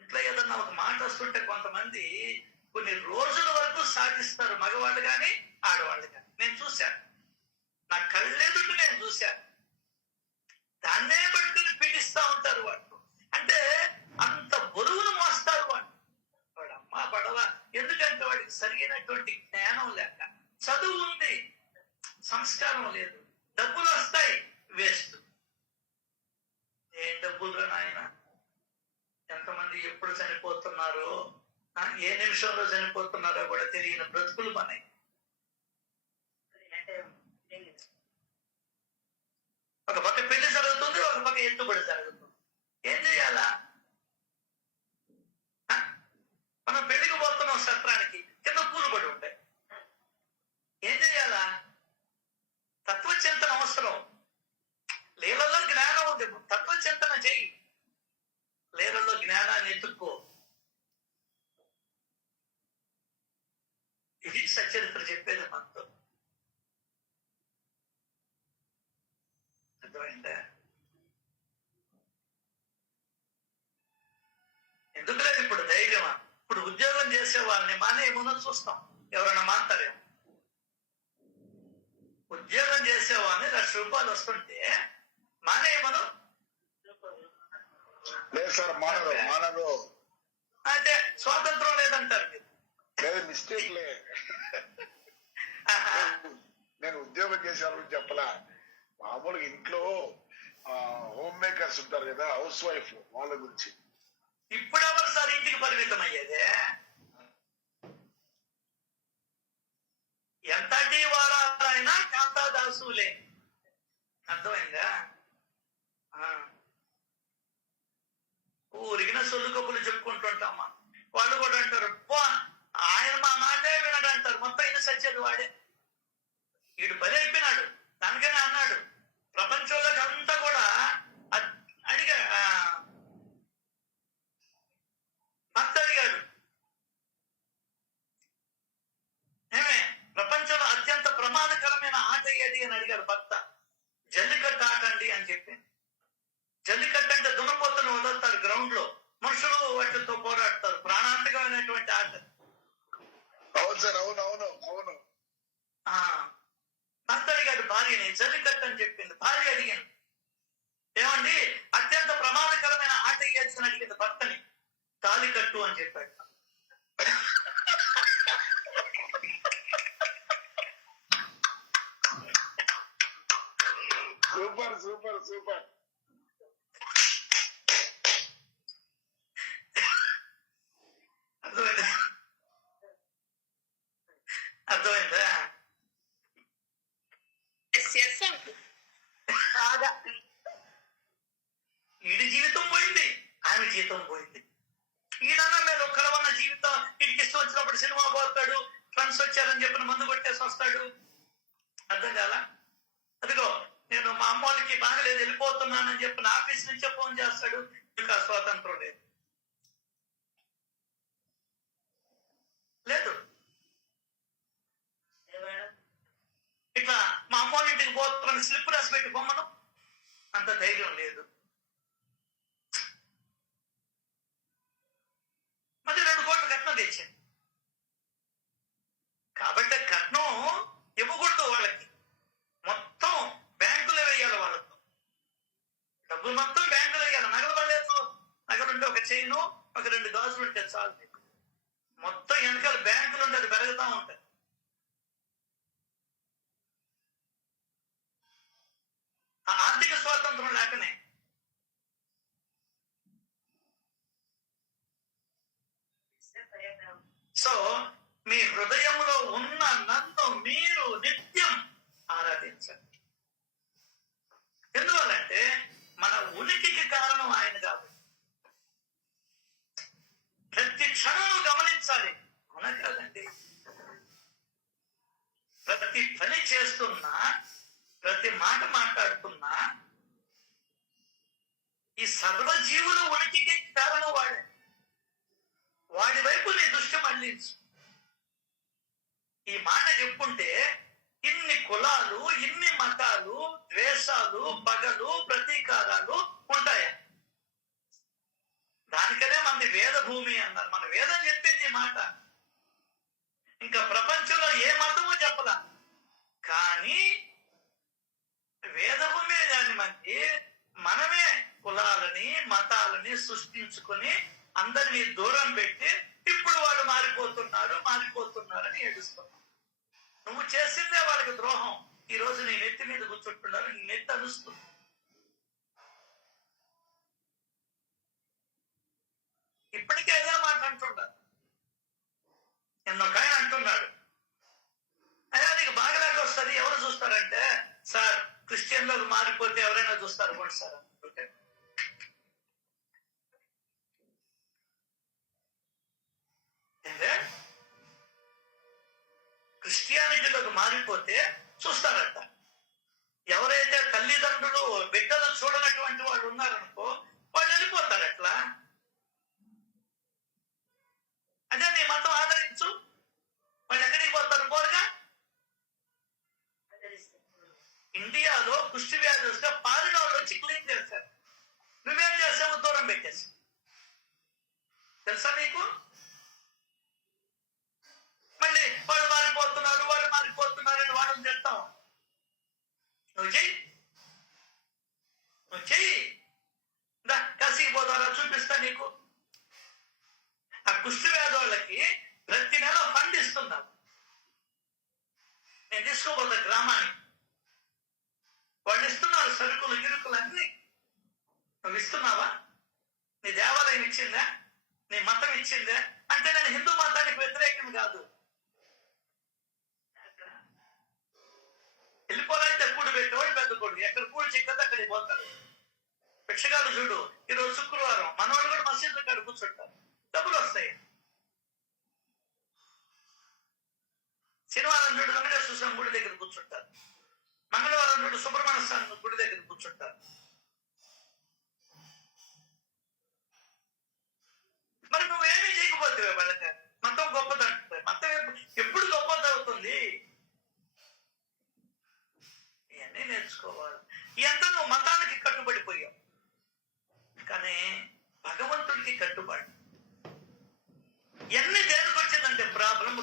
ఇంట్లో ఏదన్నా ఒక మాట వస్తుంటే కొంతమంది కొన్ని రోజుల వరకు సాధిస్తారు, మగవాళ్ళు కానీ ఆడవాళ్ళు కానీ. నేను చూశాను, నా కళ్ళెదుటి నేను చూశాను. దాన్నే పట్టుకుని పీడిస్తా ఉంటారు వాళ్ళు. అంటే అంత బరువును మోస్తారు వాడు. వాడు అమ్మ పడవ. ఎందుకంటే వాడికి సరైనటువంటి జ్ఞానం లేక. చదువు ఉంది, సంస్కారం లేదు. డబ్బులు వస్తాయి, వేస్ట్. ఏం డబ్బులు నాయన? ఎంతమంది ఎప్పుడు చనిపోతున్నారో, ఏ నిమిషంలో చనిపోతున్నారో కూడా తెలియని బ్రతుకులు మనవి. ఒక పక్క పెళ్లి జరుగుతుంది, ఒక పక్క ఎత్తుబడి జరుగుతుంది. ఏం చేయాలా? మనం పెళ్లికి పోతున్నాం సత్రానికి, కింద కూలుబడి ఉంటాయి. ఏం చేయాలా? తత్వచింతన అవసరం. లీలల్లో జ్ఞానం ఉంది, తత్వచింతన చెయ్యి. లీలల్లో జ్ఞానాన్ని ఎత్తుక్కో. ఇది సచరిత్ర చెప్పేది మనతో. అర్థమైందా? ఎందుకు లేదు ఇప్పుడు ధైర్యమా? ఇప్పుడు ఉద్యోగం చేసే వాళ్ళని మానేయమని చూస్తాం. ఎవరైనా మాట్లాడేమో. ఉద్యోగం చేసే వాళ్ళని ₹1,00,000 వస్తుంటే మానేయమను. లేదు సార్, మానరు. అంటే స్వాతంత్రం లేదంటారు మీరు. లేదు, మిస్టేక్ లే. నేను ఉద్యోగం చేశాను చెప్పలా. మామూలుగా ఇంట్లో హోమ్ మేకర్స్ ఉంటారు కదా, హౌస్ వైఫ్, వాళ్ళ గురించి. ఇప్పుడు ఎవరు సార్ ఇంటికి పరిమితం అయ్యేదే? ఎంతటి వారైనా కాంతాదాసులే. అర్థమైందా? ఊరికిన సొల్లు కబులు చెప్పుకుంటుంటామా. వాళ్ళు కూడా అంటారు, ఆయన మా మాటే వినడు అంటారు. మొత్తం ఇది సచ్చేది వాడే. వీడు పని అయిపోయినాడు. దానికనే అన్నాడు, ప్రపంచంలోకి అంతా కూడా అడిగా భర్త అడిగాడు, ఏమే ప్రపంచంలో అత్యంత ప్రమాదకరమైన ఆట ఏది అని అడిగాడు భర్త. జల్లికట్టు ఆట అండి అని చెప్పి. జల్లికట్టు అంటే దున్నపోతును వదులుతారు గ్రౌండ్ లో, మనుషులు వాటితో పోరాడతారు. ప్రాణాంతకమైనటువంటి ఆట. అవును సార్, అవును. భర్త అడిగాడు భార్యని, జల్లికట్టు అని చెప్పింది. భార్య అడిగాను, ఏమండి అత్యంత ప్రమాదకరమైన ఆట ఏది అని అడిగింది భర్తని. తాళికట్టు అని చెప్పాడు. సూపర్. అర్థమైందా? ఈడి జీవితం పోయింది, ఆమె జీవితం పోయింది. ఈడన్నా మేము కలవన్న జీవితం. వీడికి ఇష్టం వచ్చినప్పుడు సినిమా పోతాడు, ఫ్రెండ్స్ వచ్చారని చెప్పిన మందు కొట్టేసి వస్తాడు. అర్థం కాలా? అదిగో నేను మా అమ్మ వాళ్ళకి బాగలేదు వెళ్ళిపోతున్నానని చెప్పిన ఆఫీస్ నుంచే ఫోన్ చేస్తాడు. ఇంకా స్వాతంత్రం లేదు. ఇట్లా మా అమ్మ వాళ్ళ ఇంటికి పోతున్నాను స్లిప్ రాసి పెట్టి బొమ్మను, అంత ధైర్యం లేదు. మళ్ళీ 2 కోట్ల కట్నం తెచ్చింది. కాబట్టి కట్నం ఇవ్వకూడదు వాళ్ళకి. మొత్తం బ్యాంకులో వేయాలి వాళ్ళతో. డబ్బులు మొత్తం బ్యాంకులో వేయాలి. నగలు పడలేదు. నగలుంటే ఒక చైను, ఒక 2 గాజులు ఉంటే చాలు. మొత్తం వెనకాల బ్యాంకులు ఉంటే అది పెరుగుతూ ఉంటాయి. ఆ ఆర్థిక స్వాతంత్రం లేకనే. సో మీ హృదయంలో ఉన్న నన్ను మీరు నిత్యం ఆరాధించండి. ఎందువల్లంటే మన ఉనికికి కారణం ఆయన కాబట్టి. ప్రతి క్షణము గమనించాలి. అవునా కాదండి? ప్రతి పని చేస్తున్నా, ప్రతి మాట మాట్లాడుతున్నా ఈ సర్వజీవుల ఉనికికి కారణం వాడే. వాడి వైపు నీ దృష్టి మళ్ళించు. ఈ మాట చెప్పుంటే ఇన్ని కులాలు, ఇన్ని మతాలు, ద్వేషాలు, పగలు, ప్రతీకారాలు ఉంటాయా? దానికనే మనది వేద భూమి అన్నారు. మన వేదం చెప్పింది ఈ మాట. ఇంకా ప్రపంచంలో ఏ మతము చెప్పలా. కానీ వేదభూమి దాని మంది మనమే కులాలని, మతాలని సృష్టించుకొని అందరినీ దూరం పెట్టి ఇప్పుడు వాళ్ళు మారిపోతున్నారని ఏడుస్తున్నాం. నువ్వు చేసిందే వాళ్ళకి ద్రోహం. ఈ రోజు నీ నెత్తి మీద కూర్చుంటున్నారు, నీ నెత్తి అరుస్తుంది. ఇప్పటికే అదే మాట అంటున్నారు. నిన్నొక ఆయన అంటున్నాడు, అయ్యా నీకు బాగలేక వస్తుంది, ఎవరు చూస్తారంటే, సార్ క్రిస్టియన్లకు మారిపోతే ఎవరైనా చూస్తారు కొంచెం సార్ అంటుంటే, క్రిస్టియానిటీలోకి మారిపోతే చూస్తారంట. ఎవరైతే తల్లిదండ్రులు బిడ్డలు చూడనటువంటి వాళ్ళు ఉన్నారనుకో, వాళ్ళు వెళ్ళిపోతారు. ఎట్లా? అదే నీ మతం ఆదరించు, వాళ్ళు ఎక్కడికి పోతారు? పోరుగా. ఇండియాలో కుష్టి వ్యాధి వస్తే పాలిన వాళ్ళు వచ్చి క్లీన్ చేస్తారు. నువ్వేం చేసావు? దూరం పెట్టేసి. తెలుసా నీకు? మళ్ళీ వాళ్ళు మారిపోతున్నారని వాళ్ళని చెప్తాం. నువ్వు చెయ్యి కసికి పోతారా చూపిస్తా నీకు. ఆ కుష్టి వ్యాధి వాళ్ళకి ప్రతి నెల ఫండ్ ఇస్తున్నారు. నేను తీసుకోబోతా గ్రామానికి. వాళ్ళు ఇస్తున్నారు సరుకులు, గిరుకులు అన్ని. నువ్వు ఇస్తున్నావా? నీ దేవాలయం ఇచ్చిందా? నీ మతం ఇచ్చిందా? అంటే నేను హిందూ మతానికి వ్యతిరేకం కాదు. వెళ్ళిపోవాలంటే కూడి పెట్టేవాడు పెద్ద కొడుకు. ఎక్కడ కూడి చిక్కదు అక్కడికి పోతారు. భిక్షగాడు చూడు, ఈరోజు శుక్రవారం మనవాళ్ళు కూడా మసీదు కాడ కూర్చుంటారు, డబ్బులు వస్తాయి. శనివారం చూడు వెంకటేశ్వర స్వామి గుడి దగ్గర కూర్చుంటారు. మంగళవారం చూడు సుబ్రహ్మణ్య స్వామి గుడి దగ్గర కూర్చుంటారు. మరి నువ్వేమీ చేయకపోతే వాళ్ళకి మతం గొప్పదంటుంది. మతం ఎప్పుడు గొప్పదవుతుంది? ఇవన్నీ నేర్చుకోవాలి. ఇదంతా నువ్వు మతానికి కట్టుబడిపోయావు, కానీ భగవంతుడికి కట్టుబడి. ఎన్ని దేనికి వచ్చిందంటే ప్రాబ్లం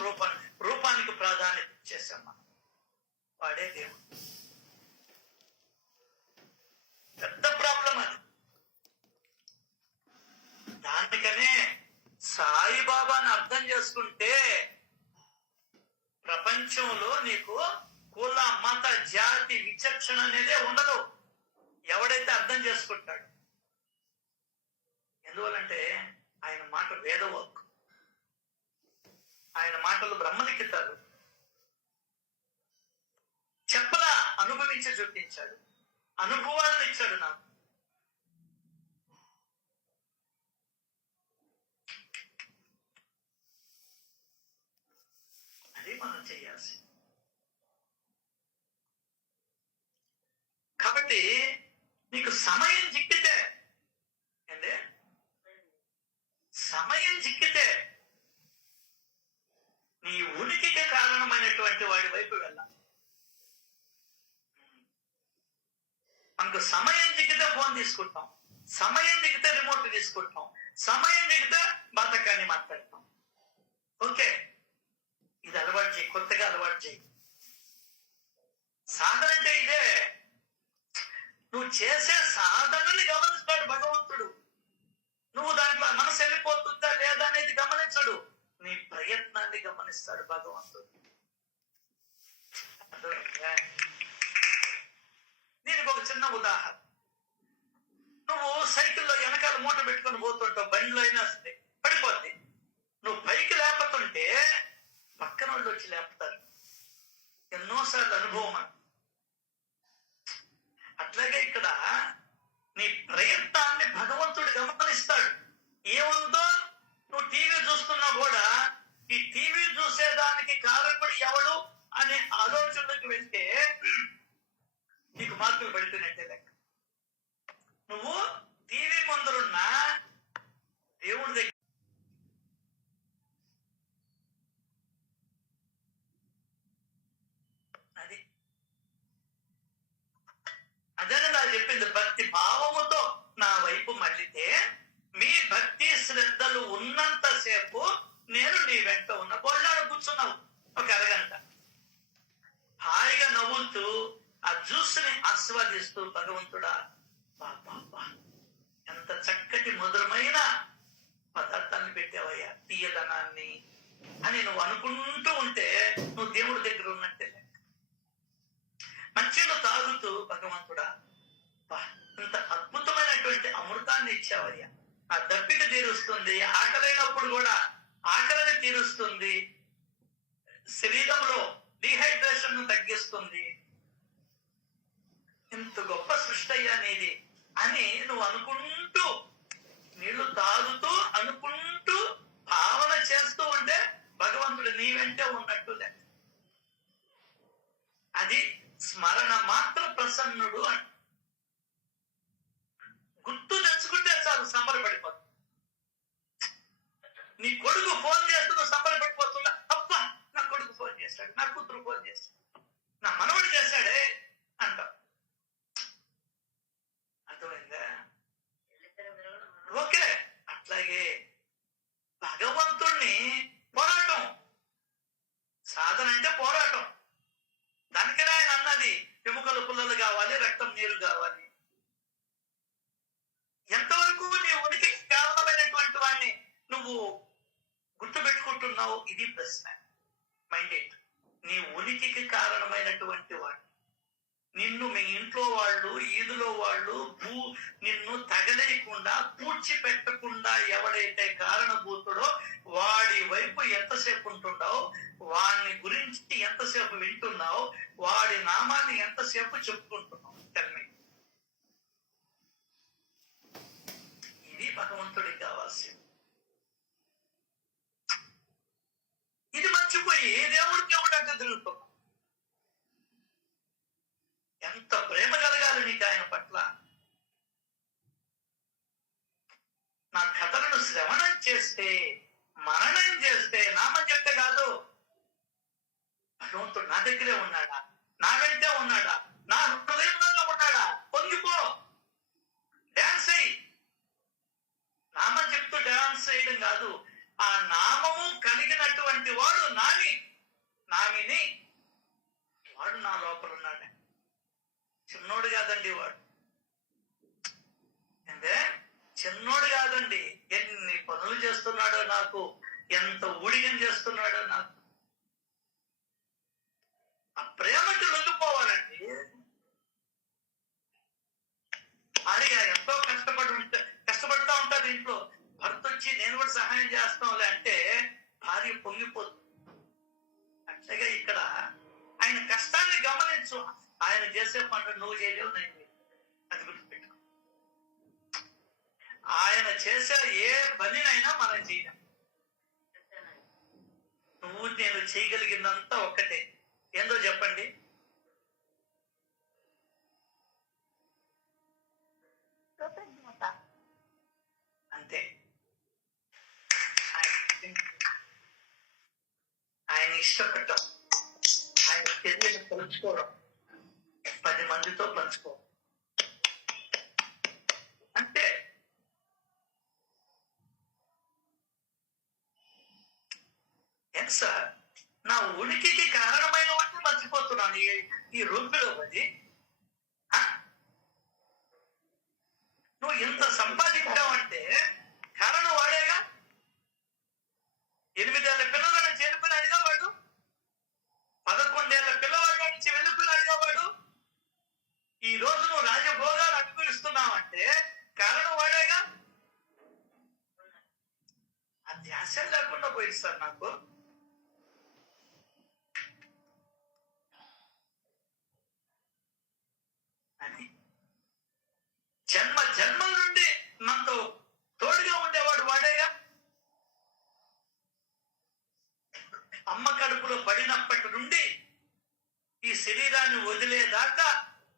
రూపానికి ప్రాధాన్యత ఇచ్చేసాం. వాడే దేవుడు. పెద్ద ప్రాబ్లం అది. దానికనే సాయిబాబాని అర్థం చేసుకుంటే ప్రపంచంలో నీకు కుల, మత, జాతి విచక్షణ అనేదే ఉండదు. ఎవడైతే అర్థం చేసుకుంటాడు. ఎందువల్లంటే ఆయన మాట వేదవాక్కు, ఆయన మాటలు బ్రహ్మలిఖితాలు. చెప్పలా, అనుభవించి చూపించాడు. అనుభవాలను ఇచ్చాడు నాకు. అది మనం చేయాల్సి. కాబట్టి నీకు సమయం చిక్కితే, ఏంటి సమయం చిక్కితే నీ ఉనికికి కారణమైనటువంటి వాడి వైపు వెళ్ళాలి. మనకు సమయం చిక్కితే ఫోన్ తీసుకుంటాం, సమయం చిక్కితే రిమోట్ తీసుకుంటాం, సమయం చిక్కితే బతకాన్ని మాట్లాడతాం. ఓకే, ఇది అలవాటు చేయి, కొత్తగా అలవాటు చేయి. సాధన అంటే ఇదే. నువ్వు చేసే సాధనని గమనిస్తాడు భగవంతుడు. నువ్వు దాంట్లో మనసు వెళ్ళిపోతుందా లేదా అనేది గమనించడు. నీ ప్రయత్నాన్ని గమనిస్తాడు భగవంతుడు. దీనికి ఒక చిన్న ఉదాహరణ. నువ్వు సైకిల్లో వెనకాల మూట పెట్టుకొని పోతుంటావు, బండిలో అయినా వస్తే పడిపోద్ది. నువ్వు పైకి లేపుతుంటే పక్కన వాళ్ళు వచ్చి లేపుతారు. ఎన్నోసార్లు అనుభవం. అట్లాగే ఇక్కడ నీ ప్రయత్నాన్ని భగవంతుడు గమనిస్తాడు. ఏముందో నువ్వు టీవీ చూస్తున్నా కూడా ఈ టీవీ చూసేదానికి కారణం ఎవడు అనే ఆలోచనలోకి వెళ్తే నీకు మార్కులు పడిపోయినట్టే లెక్క. నువ్వు టీవీ ముందరున్నా దేవుడి దగ్గర వైపు మళ్ళితే మీ భక్తి శ్రద్ధలు ఉన్నంతసేపు నేను నీ వెంట ఉన్న గోళ్ళాడు కూర్చున్నావు ఒక అరగంట హాయిగా నవ్వుతూ ఆ జ్యూస్ ని ఆస్వాదిస్తూ భగవంతుడా బాబా ఎంత చక్కటి మధురమైన పదార్థాన్ని పెట్టావయ్యా తీయదనాన్ని అని నువ్వు అనుకుంటూ ఉంటే నువ్వు దేవుడి దగ్గర ఉన్నట్టే మంచిగా తాగుతూ భగవంతుడా ఇంత అద్భుతమైనటువంటి అమృతాన్ని ఇచ్చావయ్యా ఆ దప్పిక తీరుస్తుంది ఆకలైనప్పుడు కూడా ఆకలిని తీరుస్తుంది శరీరంలో డిహైడ్రేషన్ ను తగ్గిస్తుంది ఇంత గొప్ప సృష్టి అయ్యా నీది అని నువ్వు అనుకుంటూ నీళ్లు తాగుతూ అనుకుంటూ భావన చేస్తూ ఉంటే భగవంతుడు నీ వెంటే ఉన్నట్టు లెక్క అది స్మరణ మాత్ర ప్రసన్నుడు అంట గుర్తు తెచ్చుకుంటే చాలు సంబరపడిపోతుంది నీ కొడుకు ఫోన్ చేస్తూ సంబరపడిపోతుందా అబ్బా నా కొడుకు ఫోన్ చేశాడు నా కూతురు ఫోన్ చేశాడు నా మనవడు చేశాడే అంటాం అర్థమైందా ఓకే అట్లాగే భగవంతుణ్ణి పోరాటం సాధన అంటే పోరాటం దానికనే ఆయన అన్నది ఎముకలు పుల్లలు కావాలి రక్తం నీరు కావాలి ఎంతవరకు నీ ఉనికికి కారణమైనటువంటి వాడిని నువ్వు గుర్తుపెట్టుకుంటున్నావు ఇది ప్రశ్న మైండెడ్ నీ ఉనికికి కారణమైనటువంటి వాడు నిన్ను మీ ఇంట్లో వాళ్ళు ఈదులో వాళ్ళు నిన్ను తగలేయకుండా పూడ్చిపెట్టకుండా ఎవడైతే కారణభూతుడో వాడి వైపు ఎంతసేపు ఉంటున్నావు వాడిని గురించి ఎంతసేపు వింటున్నావు వాడి నామాన్ని ఎంతసేపు చెప్పుకుంటున్నావు తల్లి ఇది భగవంతుడికి కావాల్సింది ఇది మర్చిపోయి దేవుడికి ఎవడంటే తిరుగుతున్నాం ఎంత ప్రేమ కలగాలి నీకు ఆయన పట్ల నా కథలను శ్రవణం చేస్తే మననం చేస్తే నామం చెప్తే కాదు భగవంతుడు నా దగ్గరే ఉన్నాడా నా వెంటే ఉన్నాడా నా హృదయంలో ఉన్నాడా పొంగిపో డాన్స్ అయ్యి నామం చెప్తూ డాన్స్ చేయడం కాదు ఆ నామము కలిగినటువంటి వాడు నామిని వాడు నా లోపల ఉన్నాడు చిన్నోడు కాదండి వాడు అంటే చిన్నోడు కాదండి ఎన్ని పనులు చేస్తున్నాడో నాకు ఎంత ఊడిగం చేస్తున్నాడో నాకు ఆ ప్రేమకి లొంగిపోవాలండి భార్య ఎంతో కష్టపడుతూ ఉంటుంది ఇంట్లో భర్త వచ్చి నేను కూడా సహాయం చేస్తాంలే అంటే భార్య పొంగిపోతుంది అట్లాగే ఇక్కడ ఆయన కష్టాన్ని గమనించు ఆయన చేసే పనులు నువ్వు చేయలేవు నేను అది గుర్తుపెట్టు ఆయన చేసే ఏ పనినైనా మనం చేయలేం నువ్వు నేను చేయగలిగిందంతా ఒక్కటే ఏందో చెప్పండి అంతే ఆయన ఇష్టపడటం ఆయన చర్యను తెలుసుకోవడం 10 మందితో పంచుకో అంటే సార్ నా ఉనికికి కారణమైన వాటిని మర్చిపోతున్నాను ఈ రొమ్మిలో అది నువ్వు ఎంత సంపాదించావంటే కారణం వాడేగా 8 ఏళ్ల పిల్లల నుంచి వెళ్ళిపోయినాడుగా వాడు 11 ఏళ్ల పిల్లవాడు నుంచి వెళ్ళిపోయినాడుగా వాడు ఈ రోజు నువ్వు రాజభోగాలు అనుభవిస్తున్నావంటే కారణం వాడేగా ఆ ధ్యాస లేకుండా పోయింది సార్ నాకు అని జన్మల నుండి మనతో తోడుగా ఉండేవాడు వాడేగా అమ్మ కడుపులో పడినప్పటి నుండి ఈ శరీరాన్ని వదిలేదాకా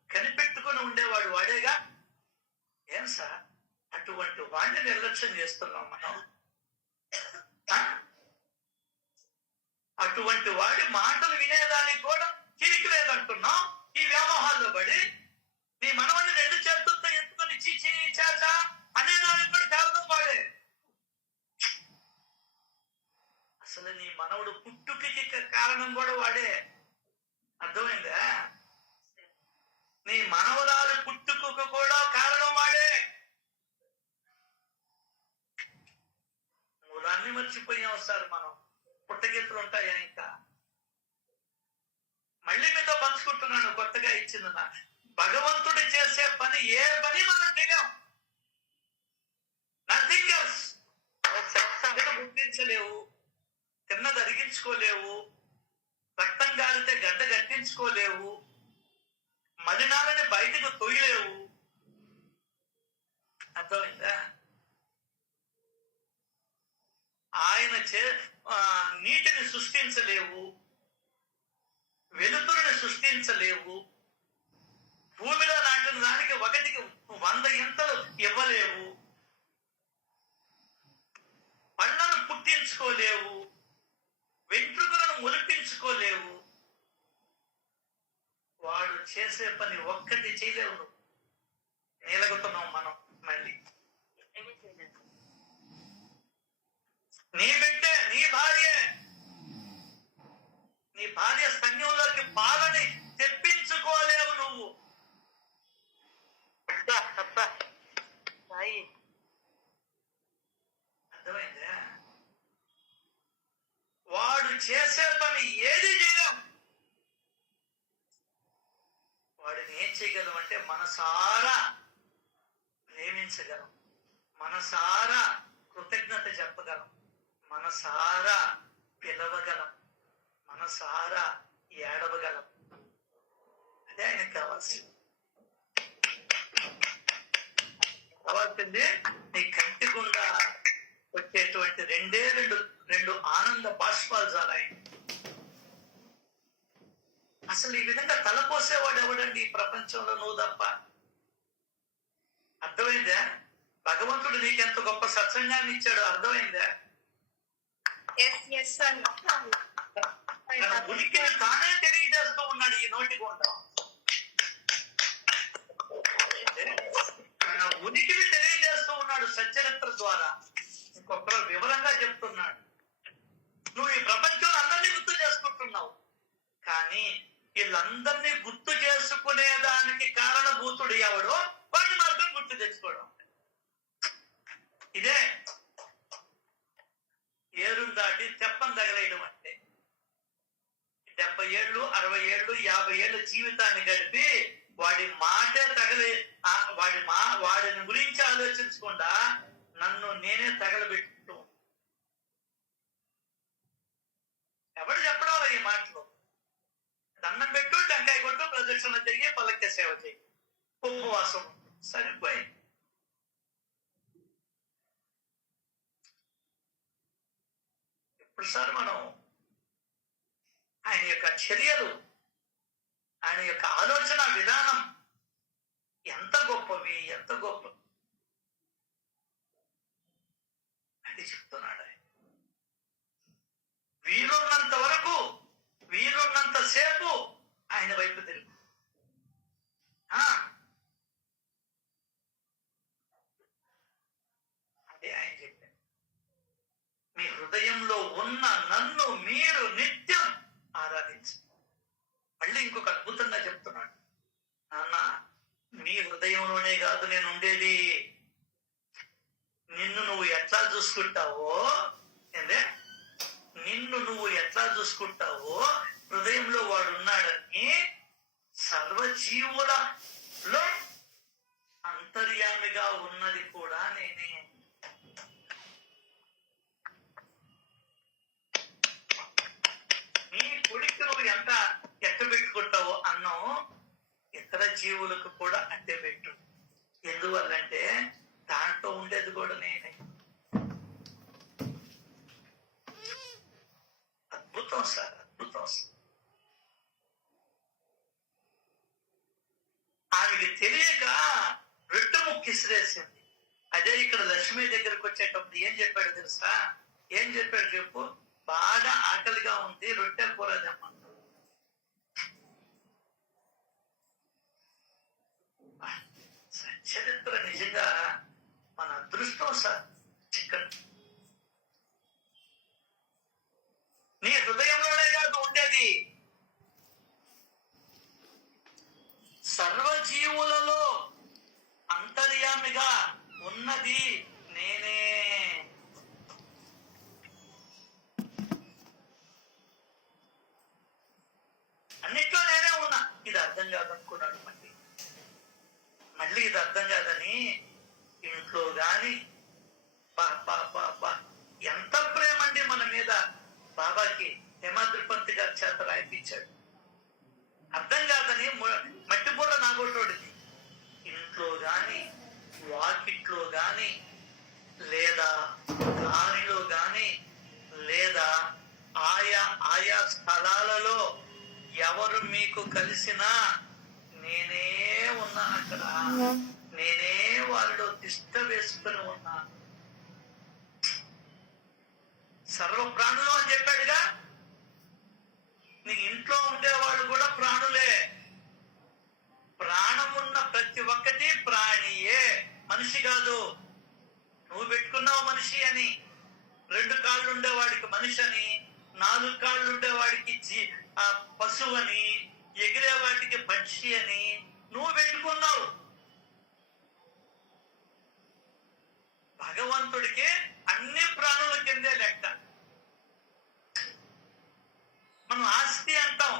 కనిపెట్టుకుని ఉండేవాడు వాడేగా ఏం సార్ అటువంటి వాడిని నిర్లక్ష్యం చేస్తున్నాం మనం అటువంటి వాడి మాటలు వినేదానికి కూడా చిరికి లేదంటున్నాం ఈ వ్యామోహాల్లో పడి నీ మనవన్ని 2 చేతులతో ఎత్తుకొని చీచి చాచా అనేదానికి కూడా కారణం వాడే. అసలు నీ మనవడు పుట్టుకి కారణం కూడా వాడే. అర్థమైందా? నీ మనవరాలు పుట్టుకు కూడా కారణం వాడే. మూలాన్ని మర్చిపోయాం సార్ మనం. పుట్టగెత్తులు ఉంటాయా ఇంకా? మళ్ళీ మీతో పంచుకుంటున్నాను కొత్తగా ఇచ్చింది. భగవంతుడు చేసే పని ఏ పని మనం చేయలేం. Nothing else. గుర్తించలేవు, తిన్నది అరిగించుకోలేవు, రక్తం గాలితే గడ్డ గట్టించుకోలేవు, మలినాలని బయటకు తొయ్యలేవు. అర్థమైందా? ఆయన నీటిని సృష్టించలేవు, వెలుతురుని సృష్టించలేవు, భూమిలో నాటిన దానికి 1కి 100 ఇంతలు ఇవ్వలేవు, పళ్ళను పుట్టించుకోలేవు, వెంట్రుకలను మొలిపించుకోలేవు. వాడు చేసే పని ఒక్కటి చేయలేవు. నీలగుతున్నాం మనం. మళ్ళీ నీ బిడ్డే, నీ భార్య స్తన్యంలోకి పాలని తెప్పించుకోలేవు నువ్వు. అర్థమైందా? వాడు చేసే పని ఏది చేయలేం. వాడిని ఏం చేయగలం అంటే మనసారా ప్రేమించగలం, మనసారా కృతజ్ఞత చెప్పగలం, మనసారా పిలవగలం, మనసారా ఏడవగలం. అదే ఆయనకు కావాల్సింది. నీ కంటి గుండా వచ్చేటువంటి రెండు ఆనంద బాష్పాలు చాలా. అసలు ఈ విధంగా తలపోసేవాడు ఎవడండి ఈ ప్రపంచంలో? నువ్వు తప్ప. అర్థమైందా? భగవంతుడు నీకెంత గొప్ప సత్సంగాన్ని ఇచ్చాడు. అర్థమైందా? తన ఉనికిని తానే తెలియజేస్తూ ఉన్నాడు ఈ నోటి గుండా. తన ఉనికిని తెలియజేస్తూ ఉన్నాడు సచ్చరిత్ర ద్వారా. ఇంకొకరు వివరంగా చెప్తున్నాడు. నువ్వు ఈ ప్రపంచంలో అందరినీ గుర్తు చేసుకుంటున్నావు, కానీ వీళ్ళందరినీ గుర్తు చేసుకునేదానికి కారణభూతుడు ఎవడో వాడిని మాత్రం గుర్తు తెచ్చుకోవడం. ఇదే ఏరుని దాటి తెప్పని తగలేయడం అంటే. 70 ఏళ్ళు, 60 ఏళ్ళు, 50 ఏళ్ళు జీవితాన్ని గడిపి వాడి మాటే వాడిని గురించి ఆలోచించకుండా నన్ను నేనే తగలబెట్టు. ఎవడు చెప్పడం ఈ మాటలు? దండం పెట్టు, టెంకాయ కొట్టు, ప్రదక్షిణ చెయ్యి, పల్లకి సేవ చెయ్యి, ఉపవాసం, సరిపోయింది. ఇప్పుడు సార్ మనం ఆయన యొక్క చర్యలు, ఆయన యొక్క ఆలోచన విధానం ఎంత గొప్పవి, ఎంత గొప్ప అది చెప్తున్నాడు. వీలున్నంత వరకు, వీలున్నంత సేపు ఆయన వైపు తిరుగు. అదే ఆయన చెప్పారు. మీ హృదయంలో ఉన్న నన్ను మీరు నిత్యం ఆరాధించు. మళ్ళీ ఇంకొక అద్భుతంగా చెప్తున్నాడు. నాన్న, మీ హృదయంలోనే కాదు నేను ఉండేది. నిన్ను నువ్వు ఎట్లా చూసుకుంటావో, నిన్ను నువ్వు ఎట్లా చూసుకుంటావో హృదయంలో వాడున్నాడని సర్వజీవులలో అంతర్యామిగా ఉన్నది కూడా నేనే. నీ కొడుకు నువ్వు ఎట్ట పెట్టుకుంటావో అన్నం ఇతర జీవులకు కూడా అట్టే పెట్టు. ఎందువల్లంటే దాంట్లో ఉండేది కూడా నేనే. అద్భుతం సార్, అద్భుతం సార్. ఆమెకి తెలియక రొట్టె ముక్కు ఇసిరేసింది. అదే ఇక్కడ లక్ష్మి దగ్గరకు వచ్చేటప్పుడు ఏం చెప్పాడు తెలుసా? ఏం చెప్పాడు చెప్పు? బాగా ఆకలిగా ఉంది, రొట్టె కూర తెమ్మంటాడు. చరిత్ర నిజంగా మన సమోసా చికెన్. నీ హృదయంలోనే కాదు ఉండేది, సర్వజీవులలో అంతర్యామిగా ఉన్నది నేనే. అన్నిట్లో నేనే ఉన్నా. ఇది అర్థం కాదనుకున్నాడు. మళ్ళీ ఇది అర్థం కాదని ఇంట్లో గాని ఎంత ప్రేమ అండి మన మీద. బాబాకి హేమాద్రిపంత్ గారి చేత రాయిపించాడు. అర్థం కాదని మట్టి బుర్ర నాగొట్టోడిది. ఇంట్లో గాని, వాకిట్లో గాని, లేదా దారిలో గాని, లేదా ఆయా స్థలాలలో ఎవరు మీకు కలిసినా నేనే ఉన్నా అక్కడ. నేనే వాళ్ళలో తిష్ట వేసుకుని ఉన్నా. సర్వ ప్రాణులు అని చెప్పాడుగా. నీ ఇంట్లో ఉండేవాళ్ళు కూడా ప్రాణులే. ప్రాణమున్న ప్రతి ఒక్కటి ప్రాణియే, మనిషి కాదు. నువ్వు పెట్టుకున్నావు మనిషి అని. 2 కాళ్ళు ఉండేవాడికి మనిషి అని, 4 కాళ్ళు ఉండేవాడికి పశువు అని, ఎగిరే వాటికి పక్షి అని నువ్వు పెట్టుకున్నావు. భగవంతుడికి అన్ని ప్రాణుల కిందే లెక్క. మనం ఆస్తి అంటాం,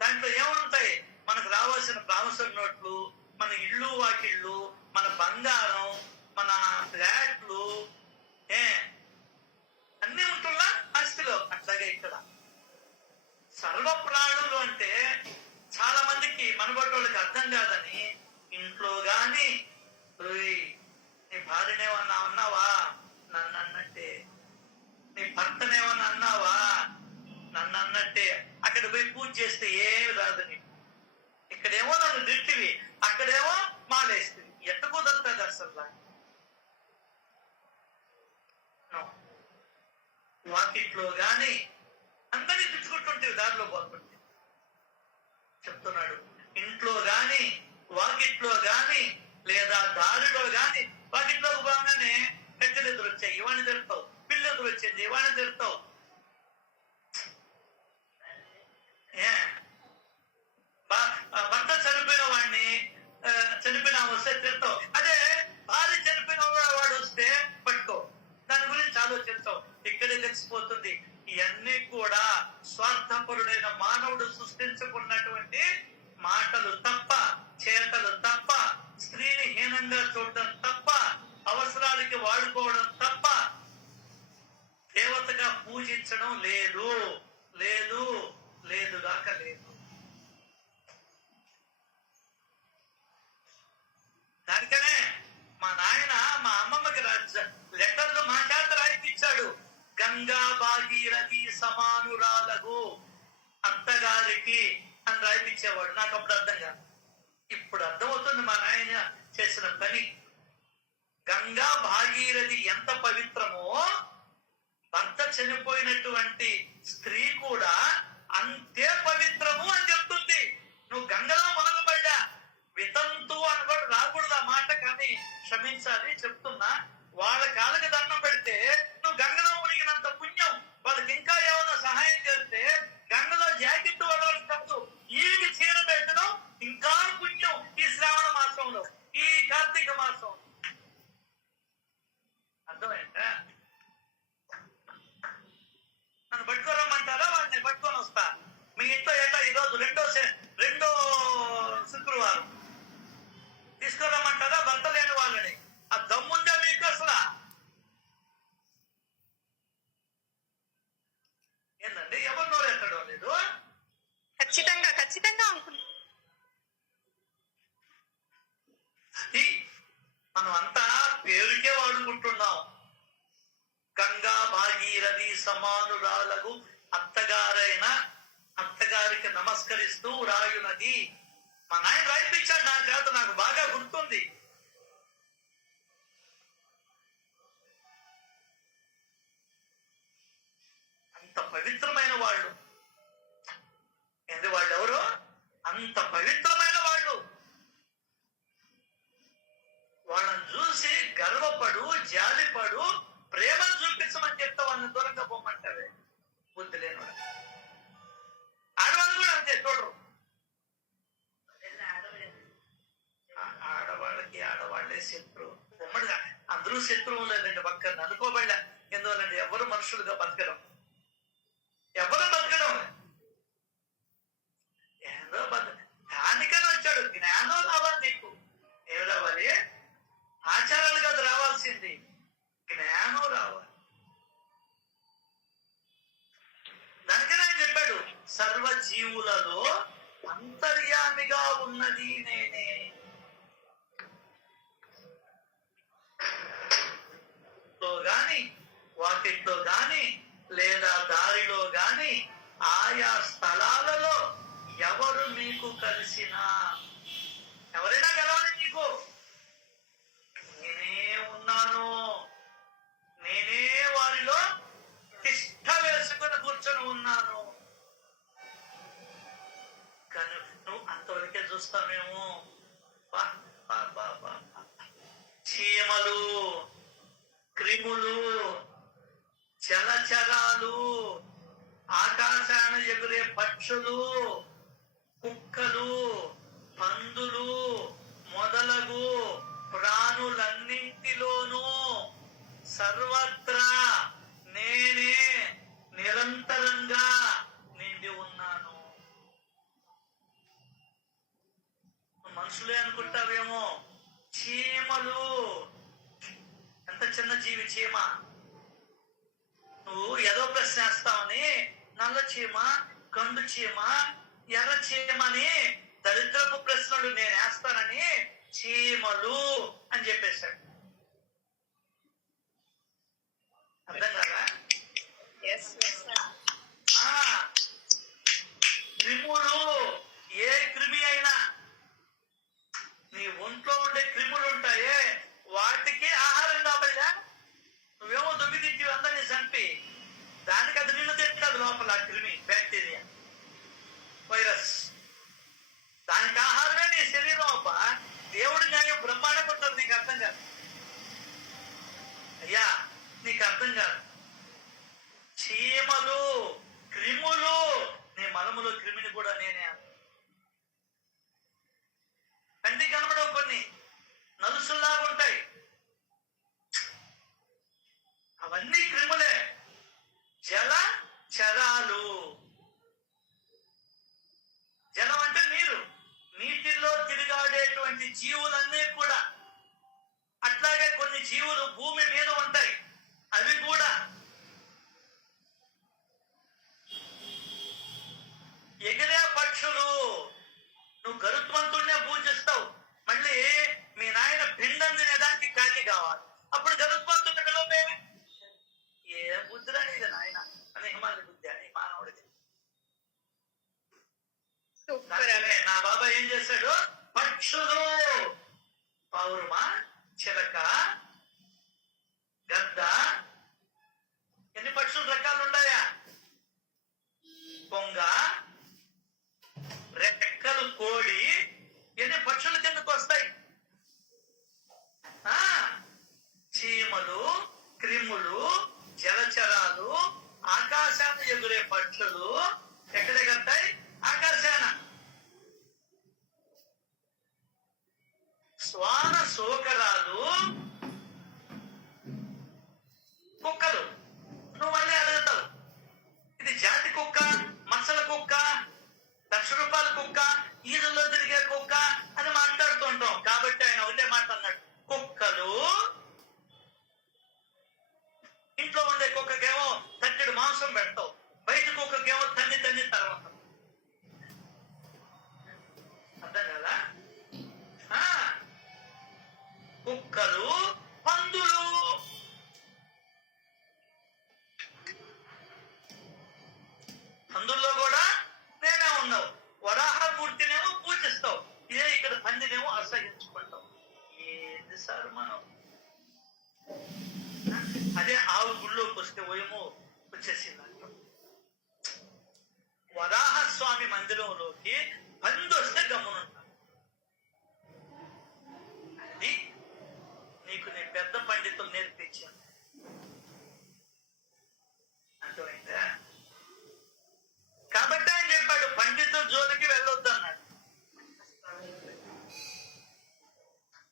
దాంట్లో ఏముంటాయి? మనకు రావాల్సిన ప్రామిసరీ నోట్లు, మన ఇళ్ళు వాకిళ్ళు, మన బంగారం, మన ఫ్లాట్లు, అన్ని ఉంటున్నా ఆస్తిలో. అట్లాగే ఇక్కడ సర్వ ప్రాణులు అంటే చాలా మందికి మనబట్టోళ్ళకి అర్థం కాదని ఇంట్లో గాని, నీ భార్యనేమన్నా అన్నావా నన్ను అన్నట్టే, నీ భర్తనేమన్నా అన్నావా నన్ను అన్నట్టే. అక్కడ పోయి పూజ చేస్తే ఏమి రాదు నీకు. ఇక్కడేమో నన్ను తిట్టివి, అక్కడేమో మాలేస్తుంది. ఎట్ట కుదరుతుంది అసలు? వాకిట్లో గాని అందరినీ తిట్టుకుంటుంటే దారిలో పోతుంటే చెప్తున్నాడు. ఇంట్లో గాని, వాకిట్లో గాని, లేదా దారిలో గాని. వాకిట్లోకి బాగానే పెద్దలు ఎదురు వచ్చాయి, ఇవాణి తిడతావు. పిల్ల ఎదురు వచ్చింది, ఇవాణి తిడతావు. భర్త చనిపోయిన వాడిని, చనిపోయిన వస్తే తిడతావు. అదే భార్య చనిపోయిన వాడు వస్తే పట్టుకో, దాని గురించి ఆలోచిస్తావు. ఇక్కడే తెలిసిపోతుంది ఇవన్నీ కూడా స్వార్థపరుడైన మానవుడు సృష్టించుకున్నటువంటి మాటలు తప్ప, చేతలు తప్ప, స్త్రీని హీనంగా చూడడం తప్ప, అవసరాలకి వాడుకోవడం తప్ప దేవతగా పూజించడం లేదు. లేదు లేదుగాక లేదు. దానికనే మా నాయన మా అమ్మమ్మకి లెటర్లు మా చేత రాయిపించాడు. గంగా భాగీరథి సమానురాలకు అత్తగారికి అని రాయిపించేవాడు. నాకు అప్పుడు అర్థం కాదు, ఇప్పుడు అర్థమవుతుంది మా నాయన చేసిన పని. గంగా భాగీరథి ఎంత పవిత్రమో, భర్త చనిపోయినటువంటి స్త్రీ కూడా అంతే పవిత్రము అని చెప్తుంది. నువ్వు గంగలో మునగబడ్డా వితంతు అని కూడా రాకూడదు ఆ మాట, కానీ క్షమించాలి చెప్తున్నా. వాళ్ళ కాళ్ళకి దండం పెడితే నువ్వు గంగలో మునిగినంత పుణ్యం. వాళ్ళకి ఇంకా ఏమైనా సహాయం చేస్తే గంగలో జాకెట్ వదలడం కాదు, ఈవికి చీర పెట్టడం ఇంకా పుణ్యం. ఈ శ్రావణ మాసంలో, ఈ కార్తీక మాసం. అర్థమైందా? నన్ను పట్టుకోరమ్మంటారా? వాళ్ళని పట్టుకొని వస్తా. మీ ఇంట్లో ఏటా ఈరోజు రెండో శుక్రవారం తీసుకురమ్మంటారా భర్త లేని వాళ్ళని? ఆ దమ్ముందే మీకు అసలు? ఏంటండి, ఎవరు నోరు ఎక్కడం లేదు? ఖచ్చితంగా అనుకుంటున్నాను. మనం అంతా పేరుకే వాడుకుంటున్నాం. గంగా భాగీరథి సమానురాలకు అత్తగారికి నమస్కరిస్తూ రాయునది. మా నాయన రాయిపించాడు నా చేత, నాకు బాగా గుర్తుంది. అంత పవిత్రమైన వాళ్ళు. ఏంటి వాళ్ళు ఎవరు? అంత పవిత్రమైన వాళ్ళు. వాళ్ళని చూసి గర్వపడు, జాలిపడు. చూడరు. ఆడవాళ్ళకి ఆడవాళ్లే శత్రువు. ఉమ్మడిగా అందరూ శత్రువు లేదండి, పక్కన అనుకోబడలే. ఎందువల్లండి? ఎవరు మనుషులుగా బతకడం, ఎవరు బతకడం ఏదో దానికని వచ్చాడు. జ్ఞానం రావాలి నీకు. ఏం రావాలి? ఆచారాలు కాదు రావాల్సింది, జ్ఞానం రావాలి. దానికని ఆయన చెప్పాడు, సర్వజీవులలో అంతర్యామిగా ఉన్నది నేనే. గాని వాకిట్లో గాని లేదా దారిలో గాని ఆయా స్థలాలలో ఎవరు మీకు కలిసినా, ఎవరైనా కలవాలి నీకు, నేనే ఉన్నాను, నేనే వారిలో తిష్ట వేసుకుని కూర్చొని ఉన్నాను. కానీ నువ్వు అంతవరకే చూస్తావేమో. చీమలు, క్రిములు, జలచరాలు, ఆకాశాన ఎగురే పక్షులు, కుక్కలు, పందులు మొదలగు ప్రాణులన్నింటిలోనూ సర్వత్రా నేనే నిరంతరంగా నిండి ఉన్నాను. మనుషులే అనుకుంటావేమో. చీమలు, ఎంత చిన్న జీవి చీమ. నువ్వు ఏదో ప్రశ్న వేస్తావని నల్ల చీమ, గండు చీమ, ఎర్ర చీమని దరిద్రపు ప్రశ్నలు నేను వేస్తానని చీమలు అని చెప్పేశాడు. అర్థం కదా? క్రిములు, ఏ క్రిమి అయినా, నీ ఒంట్లో ఉండే క్రిములు ఉంటాయే వాటికి ఆహారం కాబట్టా. నువ్వేమో దొంగి తింటి అందరినీ చంపి, దానికి అది నిన్ను తింటుంది లోపల. క్రిమి, బ్యాక్టీరియా, వైరస్, దానికి ఆహారమే నీ శరీరం. అబ్బా, దేవుడి న్యాయం బ్రహ్మాండంగా ఉంటుంది. నీకు అర్థం కాదు అయ్యా, నీకు అర్థం కాదు. చీమలు, క్రిములు, నీ మలములో క్రిమిని కూడా నేనే. కంటికి కనబడవు, కొన్ని నలుసుల్లాగా ఉంటాయి, అవన్నీ క్రిములే. జల చరాలు, జలం అంటే నీరు, నీటిలో తిరిగాడేటువంటి జీవులన్నీ కూడా. అట్లాగే కొన్ని జీవులు భూమి మీద ఉంటాయి, అవి కూడా. ఎగిరే పక్షులు, నువ్వు గరుత్మంతుడినే పూజిస్తావు, మళ్ళీ మీ నాయన పిండం తినేదానికి కాకి కావాలి, అప్పుడు గరుత్మంతుడి పిలువే. ఏ బుద్ధిరా నీది నాయన అని హిమాలయ బుద్ధి అని మానవుడిది. నా బాబా ఏం చేశాడు? పక్షులు, పౌర్మ, చిలక, గద్ద, ఎన్ని పక్షులు రకాలు ఉన్నాయా? కొంగ, రెక్కలు కోడి, ఎన్ని పక్షులు కిందకు వస్తాయి? చీమలు, క్రిములు, జలచరాలు, ఆకాశాన్ని ఎగురే పక్షులు ఎక్కడ ఎగరతాయి? ఆకాశాన. శ్వాన శోకరాలు, కుక్కలు. నువ్వు మళ్ళీ అడుగుతావు, ఇది జాతి కుక్క, మచ్చల కుక్క, ₹1,00,000 కుక్క, ఈదుల్లో తిరిగే కుక్క అని మాట్లాడుతుంటాం. కాబట్టి ఆయన ఒకటే మాట అన్నాడు, కుక్కలు. ఇంట్లో ఉండే కుక్కకేమో తట్టెడు మాంసం పెడతావు, బయట కుక్కకేమో తన్ని తర్వాత. అర్థం కదా? కుక్కలు, పందులు. పందుల్లో కూడా నేనే ఉన్నావు. వరాహమూర్తినేమో పూజిస్తావు, ఇదే ఇక్కడ పందినేమో అసహించుకుంటావు. ఏంది సార్ మనం? అదే ఆవు గుళ్ళోకి వస్తే ఓయేమో వచ్చేసింది. వరాహస్వామి మందిరంలోకి పంది వస్తే గమ్మునుంటా. అది నీకు నీ పెద్ద పండితులు నేర్పించాను. అర్థమైందా? కాబట్టి ఆయన చెప్పాడు, పండితుడు జోలికి వెళ్ళొద్దు అన్నాడు.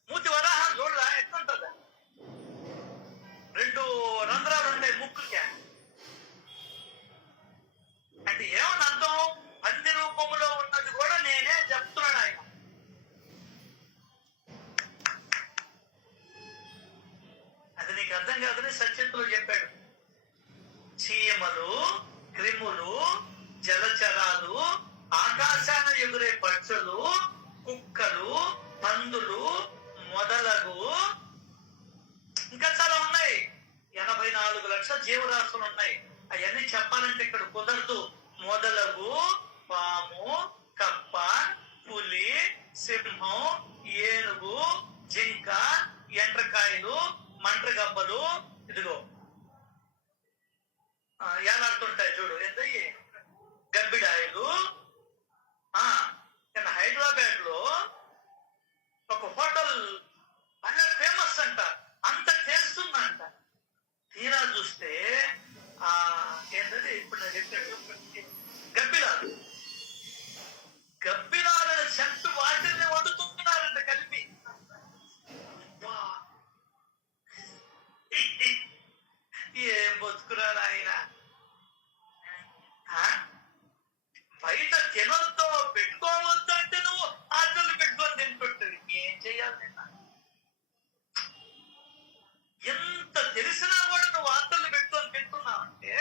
మూతి వరాహం చూడలా ఎట్లుంటది, 2 రంధ్రాలు ఉంటాయి ముక్కుకి. అంటే ఏమని అర్థం? పంది రూపంలో ఉన్నది కూడా నేనే చెప్తున్నాడు ఆయన. అది నీకు అర్థం కాదని సత్యంతో చెప్పాడు. చీమలు, క్రిములు, జలచరాలు, ఆకాశాన ఎగురే పక్షులు, కుక్కలు, పందులు మొదలగు ఇంకా చాలా ఉన్నాయి. 84 లక్షల జీవరాశులు ఉన్నాయి. అవన్నీ చెప్పాలంటే ఇక్కడ కుదరదు. మొదలగు పాము, కప్ప, పులి, సింహం, ఏనుగు, జింక, ఎండ్రకాయలు, మంట్రగబ్బలు, ఇదిగో ఏలాడుతుంటాయి చూడు, ఏంటయ్యి గబ్బిడాయలు. హైదరాబాద్ లో ఒక హోటల్ బాగా ఫేమస్ అంట, అంత టేస్ట్ ఉందంట. తీరా చూస్తే ఏంటది ఇప్పుడు నేను చెప్పాను, గబ్బిలాలు. గబ్బిలాల సెంటు వాటిని వండుతున్నారంట కలిపి. ఏం బతుకురాలు ఆయన. బయట తినొద్దు, పెట్టుకోవద్దు అంటే నువ్వు ఆటలు పెట్టుకొని తింటుంటుంది. ఏం చెయ్యాలి నిన్న? ఎంత తెలిసినా కూడా నువ్వు ఆటలు పెట్టుకొని తింటున్నావు అంటే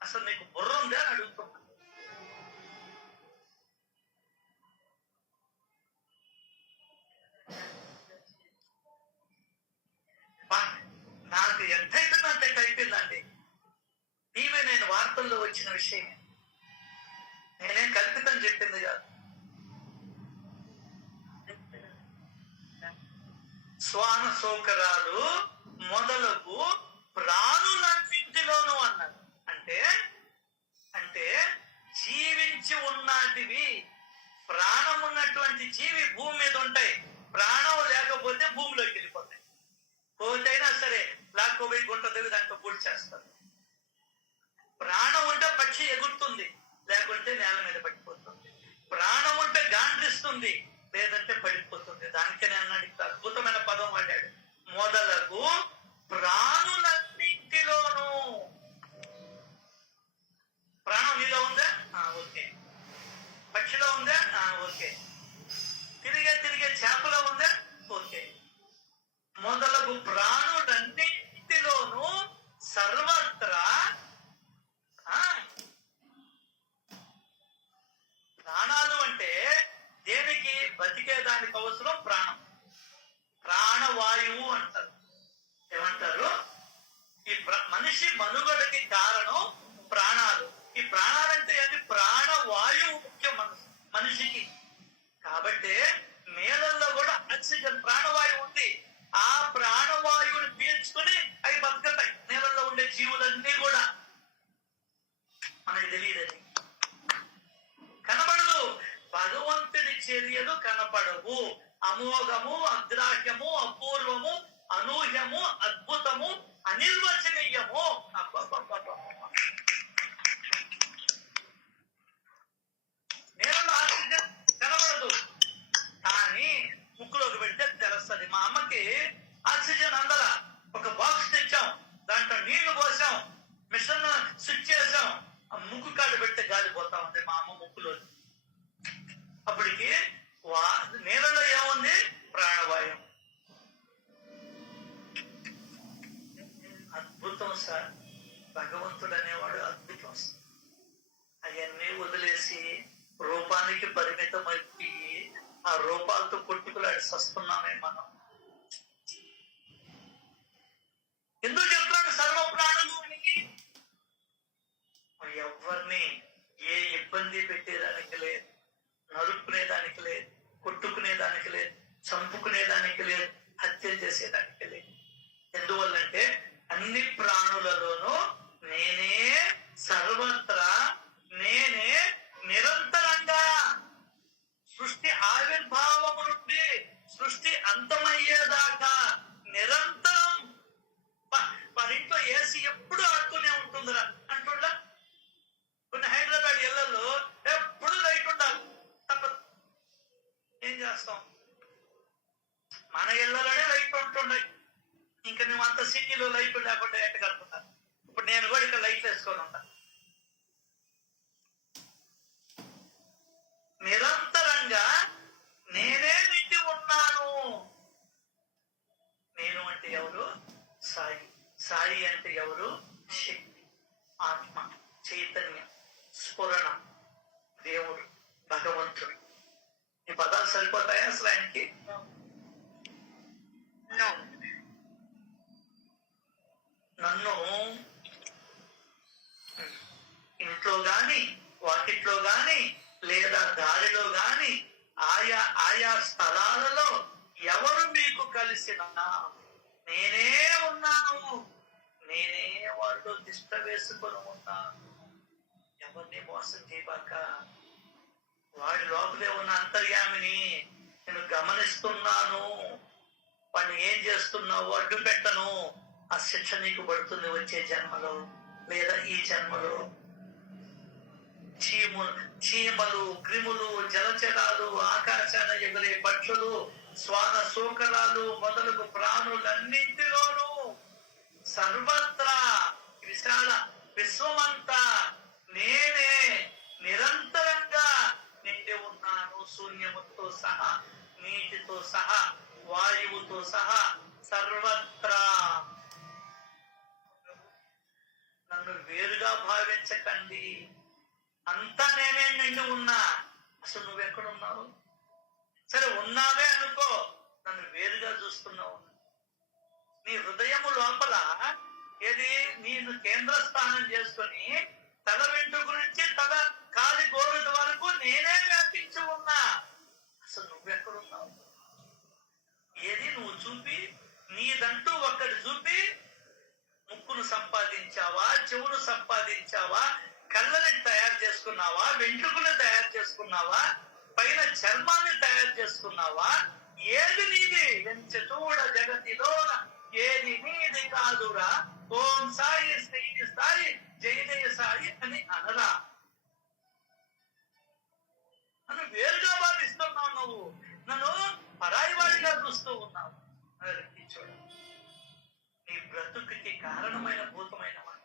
అసలు నీకు బుర్ర ఉందా అని అడుగుతున్నా. నాకు ఎంతైతుందంటే అయిపోయిందండి. ఇవే నేను వార్తల్లో వచ్చిన విషయం, నేనేం కల్పితం చెప్పింది కాదు. శ్వాన సౌకర్యాలు మొదలగు ప్రాణులన్నింటిలోనూ అన్నారు. అంటే అంటే జీవించి ఉన్నటివి, ప్రాణం ఉన్నటువంటి జీవి భూమి మీద ఉంటాయి. ప్రాణం లేకపోతే భూమిలోకి వెళ్ళిపోతాయి. పోతైనా సరే లాక్కోపోయి గుంట దగ్గర దాంట్లో పూడి చేస్తారు. ప్రాణం ఉంటే పక్షి ఎగురుతుంది, లేకుంటే నేల మీద పడిపోతుంది. ప్రాణం ఉంటే గాండ్రిస్తుంది, లేదంటే పడిపోతుంది. దానికనే అన్నాడు, అద్భుతమైన పదం వాడాడు, మొదలగు ప్రాణులన్నింటిలోనూ. ప్రాణం నీలో ఉందా? ఓకే. పక్షిలో ఉందా? ఓకే. తిరిగే చేపలో ఉందా? ఓకే. మొదలగు ప్రాణులన్నింటిలోనూ సర్వత్రా ప్రాణాలు అంటే దేనికి? బతికేదానికి అవసరం ప్రాణం. ప్రాణవాయువు అంటారు. ఏమంటారు? ఈ మనిషి మనుగడకి కారణం ప్రాణాలు. ఈ ప్రాణాలంటే అది ప్రాణవాయువు ముఖ్యం మనిషికి. కాబట్టి నేలల్లో కూడా ఆక్సిజన్ ప్రాణవాయువు ఉంది. ఆ ప్రాణవాయువుని పీల్చుకుని అవి బతుకుతాయి. నేలల్లో ఉండే జీవులన్నీ కూడా. మనకి తెలియదు, కనబడదు. భగవంతుడి చర్యలు కనపడవు. అమోఘము, అగ్రాహ్యము, అపూర్వము, అనూహ్యము, అద్భుతము, అనిర్వచనీయము. నేలలో ఆక్సిజన్ కనబడదు, కానీ ముక్కులోకి పెడితే తెలుస్తుంది. మా అమ్మకి ఆక్సిజన్ అందల ఒక బాక్స్ తెచ్చాం, దాంట్లో నీళ్లు పోసాం, మిషన్ స్విచ్ చేసాం, ఆ ముక్కు కాడు పెడితే గాలి పోతా ఉంది మా అమ్మ ముక్కులో. అప్పటికి నీళ్ళలో ఏముంది? ప్రాణవాయువు. అద్భుతం సార్. భగవంతుడు అనేవాడు అద్భుతం. అవన్నీ వదిలేసి రూపానికి పరిమితం అయిపోయి ఆ రూపాలతో కొట్టుకులాడి వస్తున్నామే మనం. ఎందుకు చెప్తున్నాడు సర్వ ప్రాణులు అని? ఎవరిని ఏ ఇబ్బంది పెట్టేదానికి లేదు, నరుక్కునేదానికి లేదు, కొట్టుకునేదానికి లేదు, చంపుకునేదానికి లేదు, హత్య చేసేదానికి లేదు. ఎందువల్లంటే అన్ని ప్రాణులలోనూ నేనే సర్వత్రా, నేనే నిరంతరంగా. సృష్టి ఆవిర్భావము నుండి సృష్టి అంతమయ్యేదాకా నిరంతరం. మన ఇంట్లో ఏసీ ఎప్పుడు ఆడుతూనే ఉంటుందిరా అంటుండ. కొన్ని హైదరాబాద్ ఇళ్లలో ఎప్పుడు లైట్ ఉండాలి. చేస్తాం? మన ఇళ్లలోనే లైట్లు ఉంటుండే, ఇంకా నువ్వు అంత సిటీలో లైట్లు లేకుండా ఎట్ట గడుపుతాను? ఇప్పుడు నేను కూడా ఇక్కడ లైట్లు వేసుకొని ఉంటాను. నిరంతరంగా నేనే నిండి ఉన్నాను. నేను అంటే ఎవరు? సాయి. సాయి అంటే ఎవరు? శక్తి, ఆత్మ, చైతన్యం, స్ఫురణ, దేవుడు, భగవంతుడు. ఈ పదాలు సరిపోతాయా అసలు ఆయనకి? నన్ను ఇంట్లో గాని, వాకిట్లో గాని, లేదా దారిలో గాని, ఆయా ఆయా స్థలాలలో ఎవరు మీకు కలిసినా నేనే ఉన్నాను. నేనే వాళ్ళు దిష్ట వేసుకొని ఉన్నాను. ఎవరిని మోసం చేయబాక. వాడి లోపలే ఉన్న అంతర్యామిని నేను గమనిస్తున్నాను. వాడిని ఏం చేస్తున్నావు అడ్డు పెట్టను. ఆ శిక్ష నీకు పడుతుంది వచ్చే జన్మలో లేదా ఈ జన్మలో. చీమలు, క్రిములు, జలచరాలు, ఆకాశాన ఎగురే పక్షులు, శ్వాన శూకరాలు మొదలగు ప్రాణులన్నింటిలోనూ సర్వత్రా విశాల విశ్వమంతా నేనే నిరంతరంగా నిండి ఉన్నాను. శూన్యముతో సహా, నీటితో సహా, వాయువుతో సహా సర్వత్రా. నన్ను వేరుగా భావించకండి. అంతా నేనే నిండి ఉన్నా. అసలు నువ్వెక్కడున్నావు? సరే ఉన్నావే అనుకో, నన్ను వేరుగా చూస్తున్నావు. నీ హృదయము లోపల ఏది నేను కేంద్ర స్థానం చేసుకొని తల వెంట్రుక నుంచి తల కాలి గోరుడు వరకు నేనే వ్యాపించి ఉన్నా. అసలు నువ్వెక్కడున్నావు? ఏది నువ్వు చూపి, నీదంటూ ఒక్కటి చూపి ముక్కును సంపాదించావా, చెవును సంపాదించావా, కళ్ళని తయారు చేసుకున్నావా, వెంట్రుకలు తయారు చేసుకున్నావా, పైన చర్మాన్ని తయారు చేసుకున్నావా? ఏది నీది? ఎంచ చూడ జగతిలో ఏది నీది కాదురా. ఓం సాయి, శ్రీ సాయి, జయ జయ సాయి అని అనరా. నన్ను వేరుగా భావిస్తున్నావు. నువ్వు నన్ను పరాయి వాడిగా చూస్తూ ఉన్నావు. చూడ, నీ బ్రతుకుకి కారణమైన భూతమైన వాడు.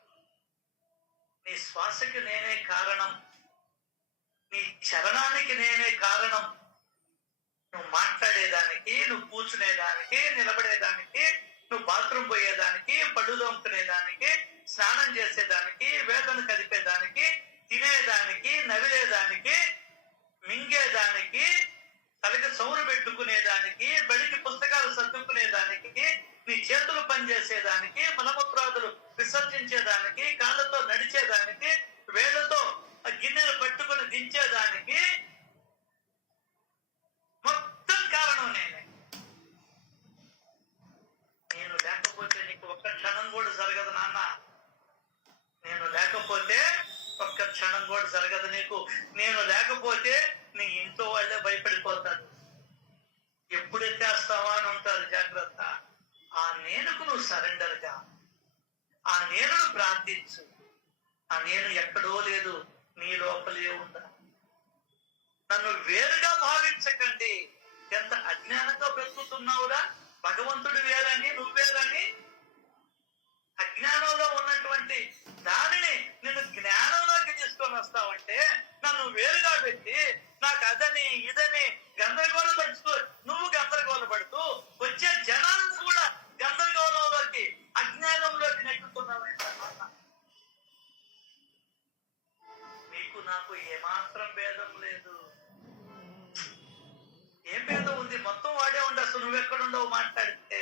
నీ శ్వాసకి నేనే కారణం. నీ చలనానికి నేనే కారణం. నువ్వు మాట్లాడేదానికి, నువ్వు కూర్చునేదానికి, నిలబడేదానికి, నువ్వు బాత్రూమ్ పోయేదానికి, పళ్ళు దొంకునేదానికి, స్నానం చేసేదానికి, వేదను కదిపేదానికి, తినేదానికి, నవిలేదానికి, మింగేదానికి, తలకి సౌరు పెట్టుకునేదానికి, బడికి పుస్తకాలు సర్దుకునేదానికి, నీ చేతులు పనిచేసేదానికి, మలమూత్రాదులు విసర్జించేదానికి, కాళ్ళతో నడిచేదానికి, వేళ్లతో ఆ గిన్నెలు పట్టుకుని దించేదానికి మొత్తం కారణం నేనే. నేను లేకపోతే నీకు ఒక్క క్షణం కూడా జరగదు నాన్న. నేను లేకపోతే ఒక్క క్షణం కూడా జరగదు నీకు. నేను లేకపోతే నీ ఇంట్లో వాళ్ళే భయపడిపోతారు. ఎప్పుడు ఎత్తేస్తావా అని ఉంటారు. జాగ్రత్త. ఆ నేనుకు నువ్వు సరెండర్ గా, ఆ నేనును ప్రార్థించు. ఆ నేను ఎక్కడో లేదు, నీ లోపలే ఉందా. నన్ను వేరుగా భావించకండి. ఎంత అజ్ఞానంగా బ్రతుకుతున్నావురా. భగవంతుడు వేరని, నువ్వేరని అజ్ఞానంలో ఉన్నటువంటి దానిని నేను జ్ఞానంలోకి తీసుకొని వస్తావంటే నన్ను వేరుగా పెట్టి నాకు అదని ఇదని గందరగోళం పడుతూ నువ్వు గందరగోళం పడుతూ వచ్చే జనాలను కూడా గందరగోళంలోకి, అజ్ఞానంలోకి నెట్టుతున్నావు. నీకు నాకు ఏమాత్రం భేదం లేదు. ఏం భేదం ఉంది? మొత్తం వాడే ఉండి. అసలు నువ్వెక్కడుండవు మాట్లాడితే.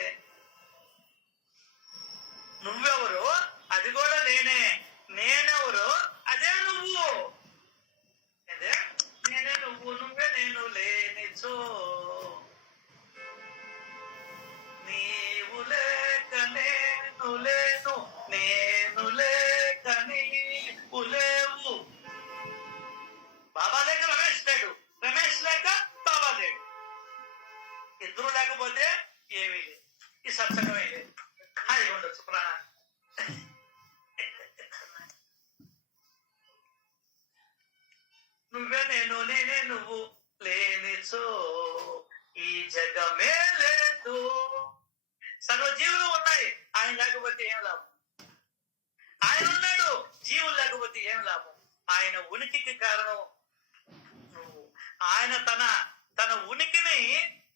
నువ్వెవరు? అది కూడా నేనే. నేనెవరు? అదే నువ్వు. అదే నేనే నువ్వు. నువ్వే నేను లేనిచో. నీవు లేక నేను లేను, నేను లేక నీవు లేవు. బాబా లేక రమేష్ లేడు, రమేష్ లేక బాబా లేడు. ఇద్దరు లేకపోతే ఏమీ లేదు. ఈ సత్సంగమే లేదు. అది ఉండొచ్చు ప్రాణాన్ని. నువ్వే నేను, నేనే నువ్వు లేనిచో ఈ జగమే లేదు. సర్వజీవులు ఉన్నాయి, ఆయన లేకపోతే ఏం లాభం? ఆయన ఉన్నాడు, జీవులు లేకపోతే ఏం లాభం? ఆయన ఉనికికి కారణం నువ్వు. ఆయన తన ఉనికిని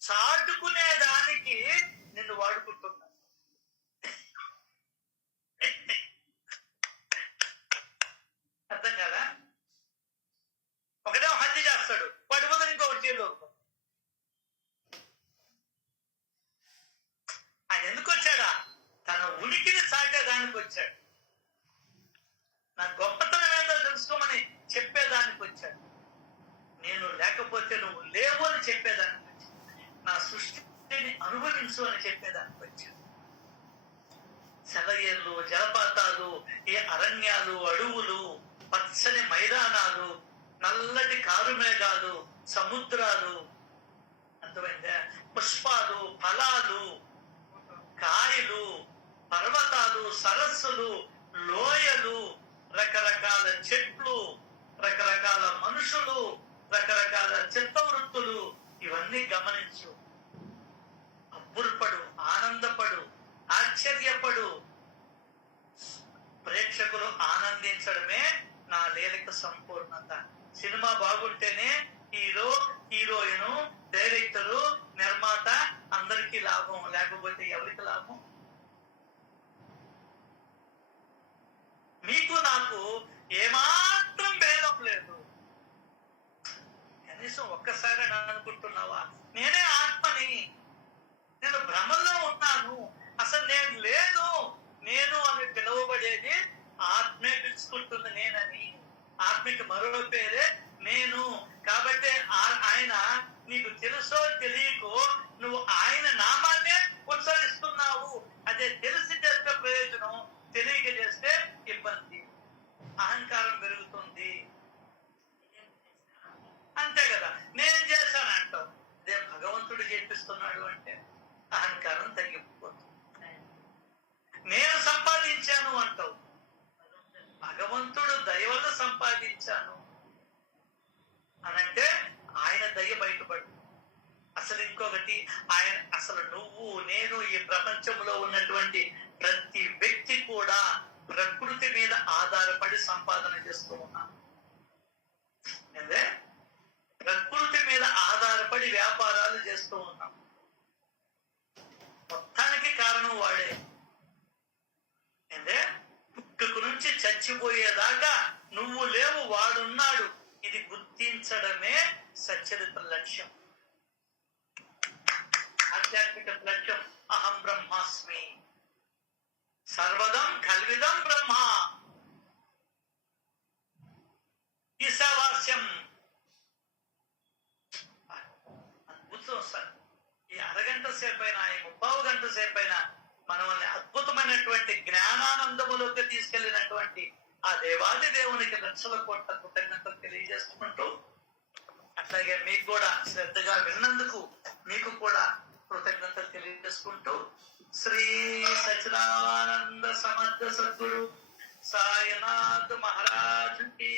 చాటుకునే దానికి నిన్ను వాడుకుంటున్నా. అర్థం కదా? ఒకటే హత్య చేస్తాడు, వాటి ముందు ఇంకొకటి జైల్లో. ఆయన ఎందుకు వచ్చాడా? తన ఉనికిని చాటేదానికి వచ్చాడు. నా గొప్పతనం ఏందో తెలుసుకోమని చెప్పేదానికి వచ్చాడు. నేను లేకపోతే నువ్వు లేవు అని చెప్పేదానికి వచ్చాడు. నా సృష్టిని అనుభవించు అని చెప్పేదానికి వచ్చాడు. సెలయేర్లు, జలపాతాలు, ఈ అరణ్యాలు, అడవులు, పచ్చని మైదానాలు, నల్లటి కారుమేఘాలు, సముద్రాలు, అర్థమైందా? పుష్పాలు, ఫలాలు, కాయలు, పర్వతాలు, సరస్సులు, లోయలు, రకరకాల చెట్లు, రకరకాల మనుషులు, రకరకాల చిత్తవృత్తులు, ఇవన్నీ గమనించు. అబ్బురపడు, ఆనందపడు, ఆశ్చర్యపడు. ప్రేక్షకులు ఆనందించడమే నా లీలక సంపూర్ణత. సినిమా బాగుంటేనే హీరో, హీరోయిన్, డైరెక్టరు, నిర్మాత అందరికీ లాభం. లేకపోతే ఎవరికి లాభం? మీకు నాకు ఏమాత్రం భేదం లేదు. కనీసం ఒక్కసారి అనుకుంటున్నావా నేనే ఆత్మని, నేను భ్రమల్లో ఉన్నాను, అసలు నేను లేను, నేను అని పిలువబడేది ఆత్మే పిలుచుకుంటుంది నేనని. ఆత్మకి మరో పేరే నేను. కాబట్టి ఆయన నీకు తెలుసో తెలియకో నువ్వు ఆయన నామాన్నే ఉచ్చరిస్తున్నావు. అదే తెలిసి చేస్తే ప్రయోజనం, తెలియక చేస్తే ఇబ్బంది, అహంకారం పెరుగుతుంది. అంతే కదా? నేను చేశానంటావు, అదే భగవంతుడు చేపిస్తున్నాడు అంటే అహంకారం తగ్గిపోతుంది. నేను సంపాదించాను అంటావు, భగవంతుడు దయ వల్ల సంపాదించాను అనంటే ఆయన దయ బయటపడు. అసలు ఇంకొకటి, ఆయన అసలు నువ్వు నేను ఈ ప్రపంచంలో ఉన్నటువంటి ప్రతి వ్యక్తి కూడా ప్రకృతి మీద ఆధారపడి సంపాదన చేస్తూ ఉన్నాను. అదే ప్రకృతి మీద ఆధారపడి వ్యాపారాలు చేస్తూ ఉన్నాం. మొత్తానికి కారణం వాడే. అంటే పుట్టుకు నుంచి చచ్చిపోయేదాకా నువ్వు లేవు, వాడున్నాడు. ఇది గుర్తించడమే సచ్చరిత్ర లక్ష్యం, ఆధ్యాత్మిక లక్ష్యం. అహం బ్రహ్మాస్మి, సర్వదం కల్విదం బ్రహ్మ, ఈశావాస్యం. అద్భుతం సార్. ఈ అరగంట సేపైనా, ఈ 30 గంట సేపైనా మనల్ని అద్భుతమైనటువంటి జ్ఞానానందములోకి తీసుకెళ్లినటువంటి ఆ దేవాది దేవునికి లక్షల కోట్ల కృతజ్ఞతలు తెలియజేసుకుంటూ, అట్లాగే మీకు కూడా శ్రద్ధగా విన్నందుకు మీకు కూడా కృతజ్ఞతలు తెలియజేసుకుంటూ, శ్రీ సచ్చిదానంద సమర్థ సద్గురు సాయినాథ్ మహారాజ్ కి